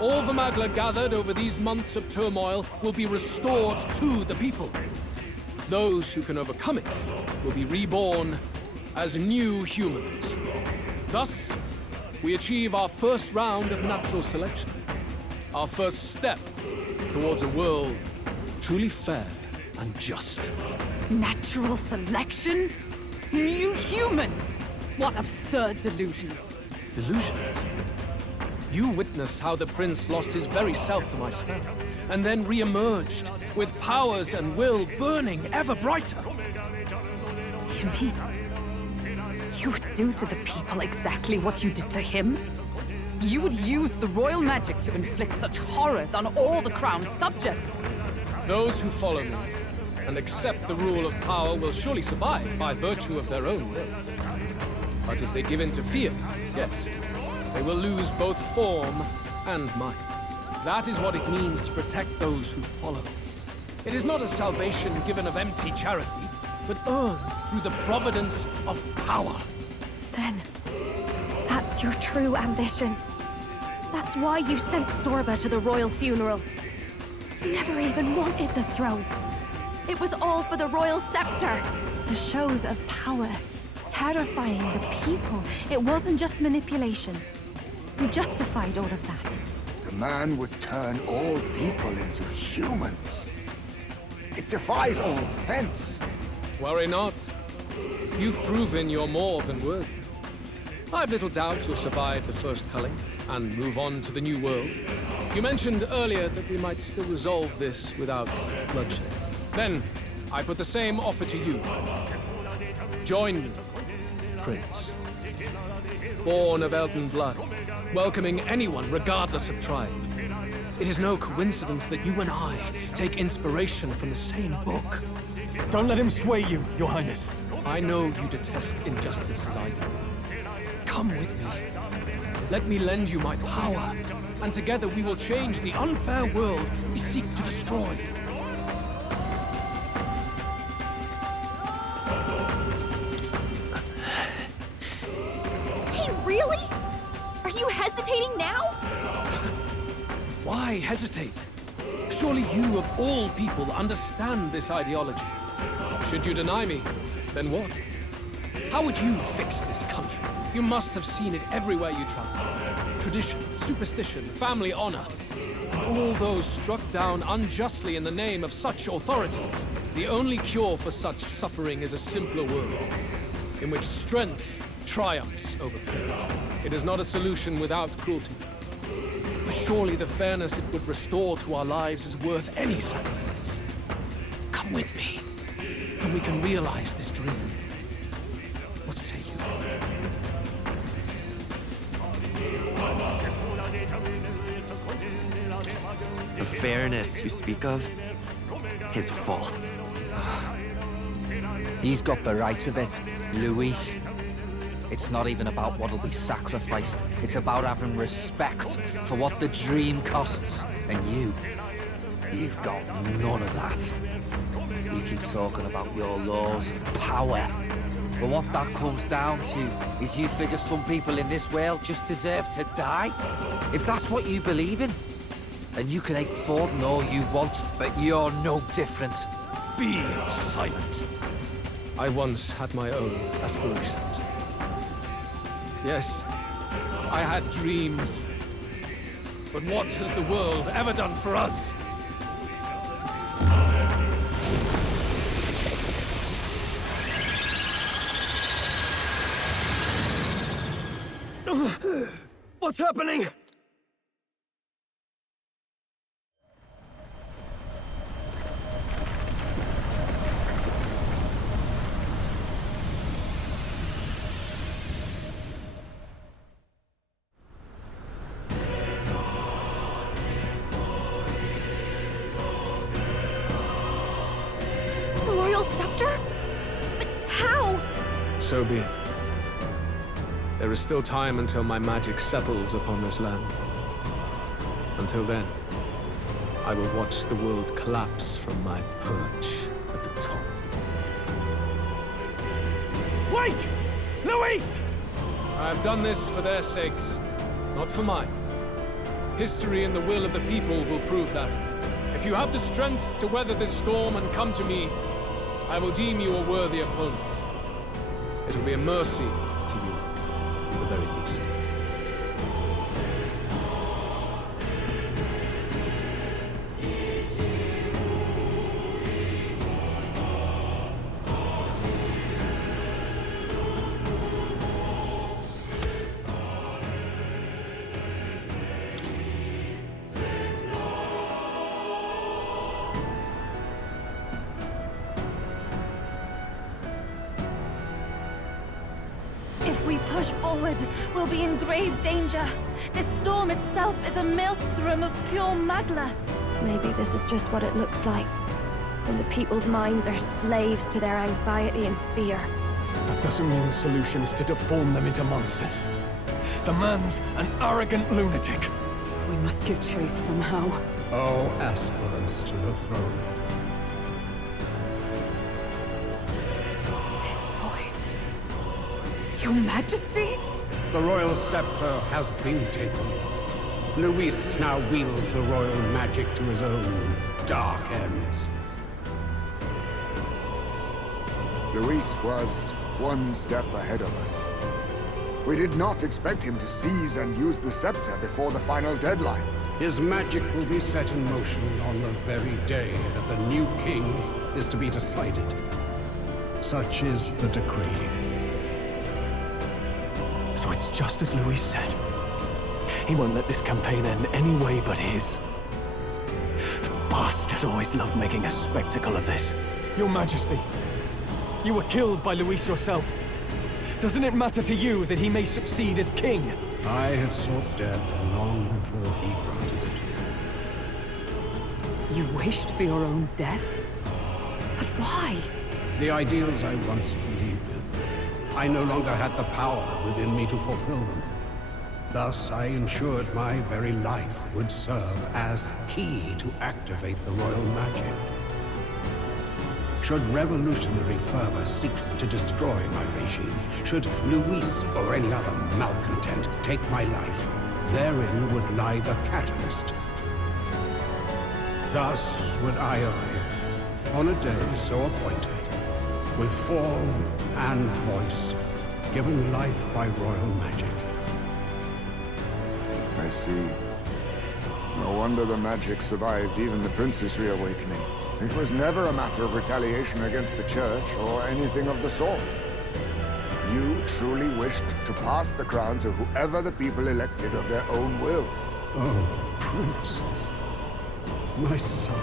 All the magla gathered over these months of turmoil will be restored to the people. Those who can overcome it will be reborn as new humans. Thus, we achieve our first round of natural selection. Our first step towards a world truly fair and just. Natural selection? New humans? What absurd delusions. Delusions? You witnessed how the prince lost his very self to my spell, and then re-emerged with powers and will burning ever brighter. You mean you would do to the people exactly what you did to him? You would use the royal magic to inflict such horrors on all the crown's subjects? Those who follow me and accept the rule of power will surely survive by virtue of their own will. But if they give in to fear, yes, they will lose both form and might. That is what it means to protect those who follow. It is not a salvation given of empty charity, but earned through the providence of power. Then, that's your true ambition. That's why you sent Zorba to the royal funeral. You never even wanted the throne. It was all for the royal scepter. The shows of power, terrifying the people. It wasn't just manipulation. You justified all of that. The man would turn all people into humans. It defies all sense. Worry not. You've proven you're more than worthy. I've little doubt you'll survive the first culling and move on to the new world. You mentioned earlier that we might still resolve this without bloodshed. Then, I put the same offer to you. Join me, Prince. Born of elven blood, welcoming anyone regardless of tribe. It is no coincidence that you and I take inspiration from the same book. Don't let him sway you, Your Highness. I know you detest injustice as I do. Come with me. Let me lend you my power, and together we will change the unfair world we seek to destroy. Hey, really? Are you hesitating now? Why hesitate? Surely you, of all people, understand this ideology. Should you deny me, Then what? How would you fix this country? You must have seen it everywhere you traveled. Tradition, superstition, family honor. And all those struck down unjustly in the name of such authorities. The only cure for such suffering is a simpler world, in which strength triumphs over pain. It is not a solution without cruelty. But surely the fairness it would restore to our lives is worth any sacrifice. Come with me, and we can realize this dream. What say you? The fairness you speak of is false. He's got the right of it, Luis. It's not even about what'll be sacrificed. It's about having respect for what the dream costs. And you've got none of that. You keep talking about your laws of power. But what that comes down to is you figure some people in this world just deserve to die. If that's what you believe in, then you can hate Forden all you want, but you're no different. Be silent. I once had my own aspirations. Yes, I had dreams. But what has the world ever done for us? What's happening? The royal scepter? But how? So be it. There is still time until my magic settles upon this land. Until then, I will watch the world collapse from my perch at the top. Wait! Luis! I have done this for their sakes, not for mine. History and the will of the people will prove that. If you have the strength to weather this storm and come to me, I will deem you a worthy opponent. It will be a mercy to you, at the very least. If we push forward, we'll be in grave danger. This storm itself is a maelstrom of pure magla. Maybe this is just what it looks like. When the people's minds are slaves to their anxiety and fear. That doesn't mean the solution is to deform them into monsters. The man's an arrogant lunatic. We must give chase somehow. All aspirants to the throne. This voice. Your Majesty? The royal scepter has been taken. Luis now wields the royal magic to his own dark ends. Luis was one step ahead of us. We did not expect him to seize and use the scepter before the final deadline. His magic will be set in motion on the very day that the new king is to be decided. Such is the decree. So it's just as Luis said. He won't let this campaign end any way but his. Bastard always loved making a spectacle of this. Your Majesty, you were killed by Luis yourself. Doesn't it matter to you that he may succeed as king? I had sought death long before he granted it. You wished for your own death? But why? The ideals I once believed in, I no longer had the power within me to fulfill them. Thus, I ensured my very life would serve as key to activate the royal magic. Should revolutionary fervor seek to destroy my regime, should Luis or any other malcontent take my life, therein would lie the catalyst. Thus would I appear, on a day so appointed, with form and voice, given life by royal magic. I see. No wonder the magic survived even the prince's reawakening. It was never a matter of retaliation against the church or anything of the sort. You truly wished to pass the crown to whoever the people elected of their own will. Oh, Prince. My son.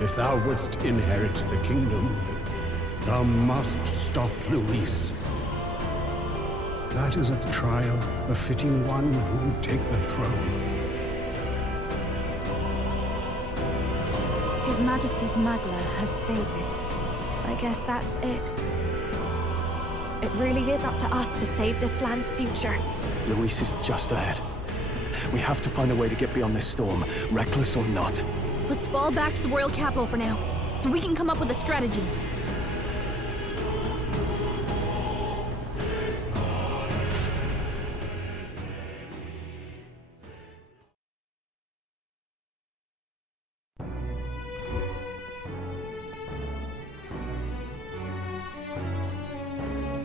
If thou wouldst inherit the kingdom, thou must stop Luis. That is a trial befitting one who will take the throne. His Majesty's Magla has faded. I guess that's it. It really is up to us to save this land's future. Luis is just ahead. We have to find a way to get beyond this storm, reckless or not. Let's fall back to the royal capital for now, so we can come up with a strategy.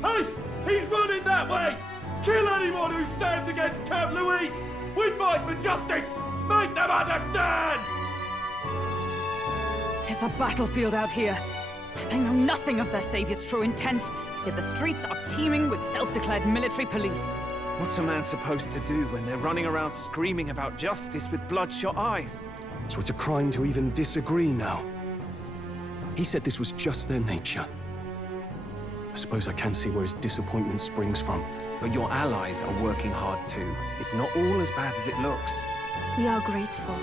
Hey! He's running that way! Kill anyone who stands against Count Luis! We fight for justice! Make them understand! 'Tis a battlefield out here. They know nothing of their savior's true intent, yet the streets are teeming with self-declared military police. What's a man supposed to do when they're running around screaming about justice with bloodshot eyes? So it's a crime to even disagree now. He said this was just their nature. I suppose I can see where his disappointment springs from. But your allies are working hard too. It's not all as bad as it looks. We are grateful.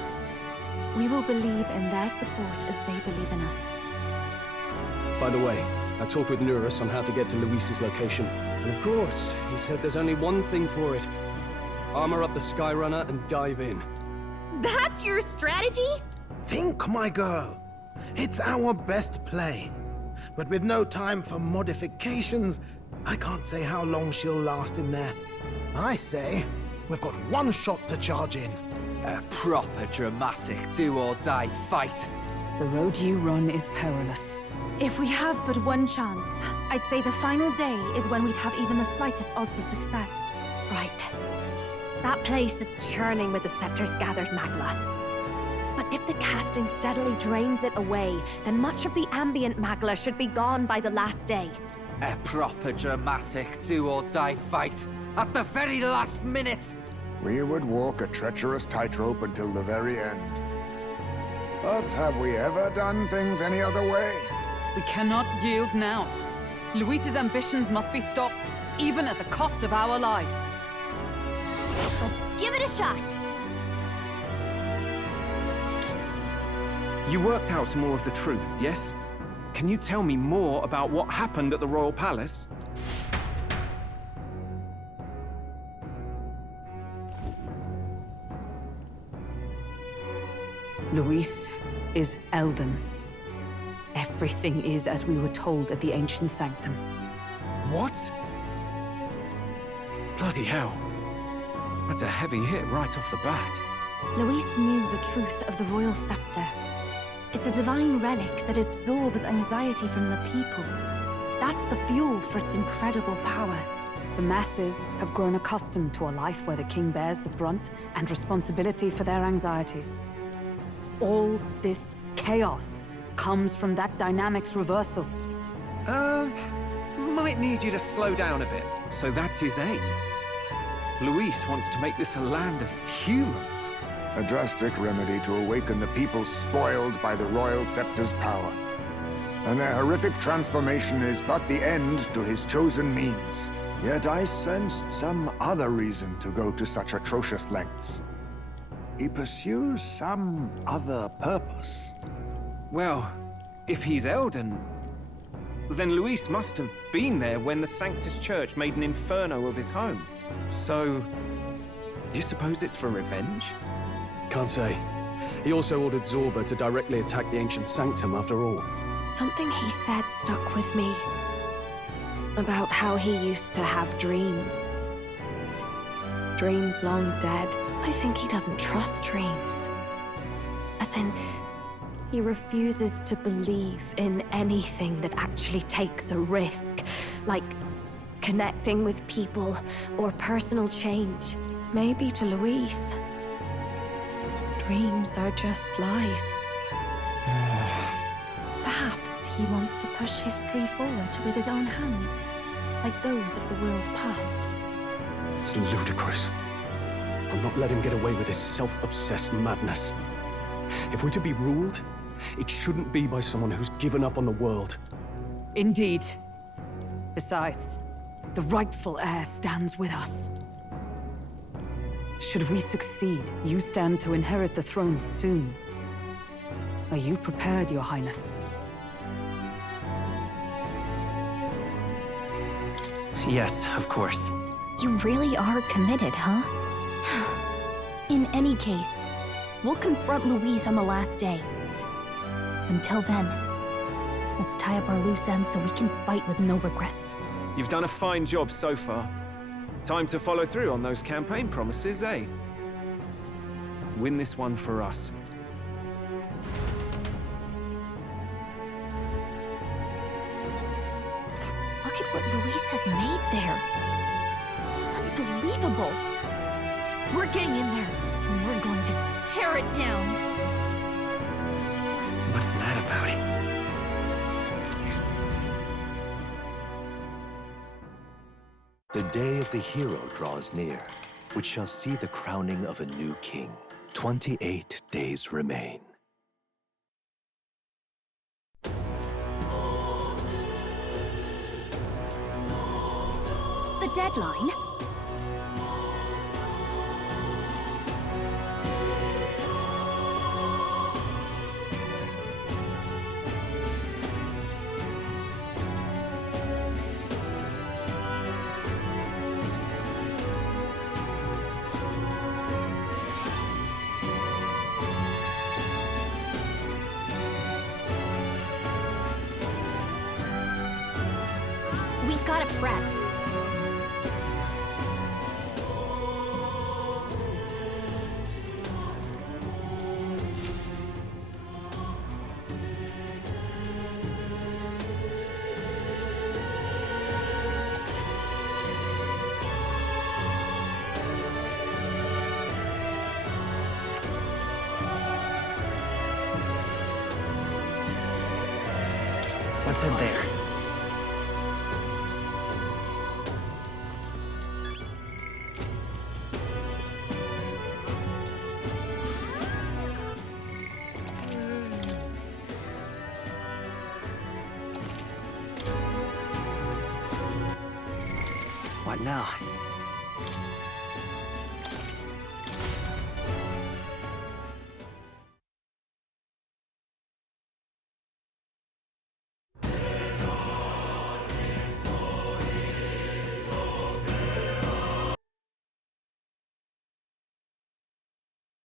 We will believe in their support as they believe in us. By the way, I talked with Nurus on how to get to Luis's location. And of course, he said there's only one thing for it. Armor up the Skyrunner and dive in. That's your strategy? Think, my girl. It's our best play. But with no time for modifications, I can't say how long she'll last in there. I say, we've got one shot to charge in. A proper dramatic do-or-die fight. The road you run is perilous. If we have but one chance, I'd say the final day is when we'd have even the slightest odds of success. Right. That place is churning with the scepter's gathered magla. But if the casting steadily drains it away, then much of the ambient magla should be gone by the last day. A proper dramatic do-or-die fight. At the very last minute! We would walk a treacherous tightrope until the very end. But have we ever done things any other way? We cannot yield now. Luis's ambitions must be stopped, even at the cost of our lives. Let's give it a shot. You worked out some more of the truth, yes? Can you tell me more about what happened at the Royal Palace? Luis is Elden. Everything is as we were told at the Ancient Sanctum. What? Bloody hell. That's a heavy hit right off the bat. Luis knew the truth of the royal scepter. It's a divine relic that absorbs anxiety from the people. That's the fuel for its incredible power. The masses have grown accustomed to a life where the king bears the brunt and responsibility for their anxieties. All this chaos comes from that dynamic's reversal. Might need you to slow down a bit. So that's his aim. Luis wants to make this a land of humans. A drastic remedy to awaken the people spoiled by the royal scepter's power. And their horrific transformation is but the end to his chosen means. Yet I sensed some other reason to go to such atrocious lengths. He pursues some other purpose. Well, if he's Elden, then Luis must have been there when the Sanctus Church made an inferno of his home. So, do you suppose it's for revenge? Can't say. He also ordered Zorba to directly attack the Ancient Sanctum after all. Something he said stuck with me. About how he used to have dreams. Dreams long dead. I think he doesn't trust dreams. As in, He refuses to believe in anything that actually takes a risk, like connecting with people or personal change. Maybe to Luis, dreams are just lies. Perhaps he wants to push history forward with his own hands, like those of the world past. It's ludicrous. I'll not let him get away with his self-obsessed madness. If we're to be ruled, it shouldn't be by someone who's given up on the world. Indeed. Besides, the rightful heir stands with us. Should we succeed, you stand to inherit the throne soon. Are you prepared, Your Highness? Yes, of course. You really are committed, huh? In any case, we'll confront Luis on the last day. Until then, let's tie up our loose ends so we can fight with no regrets. You've done a fine job so far. Time to follow through on those campaign promises, eh? Win this one for us. Look at what Luis has made there. Unbelievable. We're getting in there, and we're going to tear it down. What's that about? The day of the hero draws near, which shall see the crowning of a new king. 28 days remain. The deadline? We gotta prep. What's in there? What now?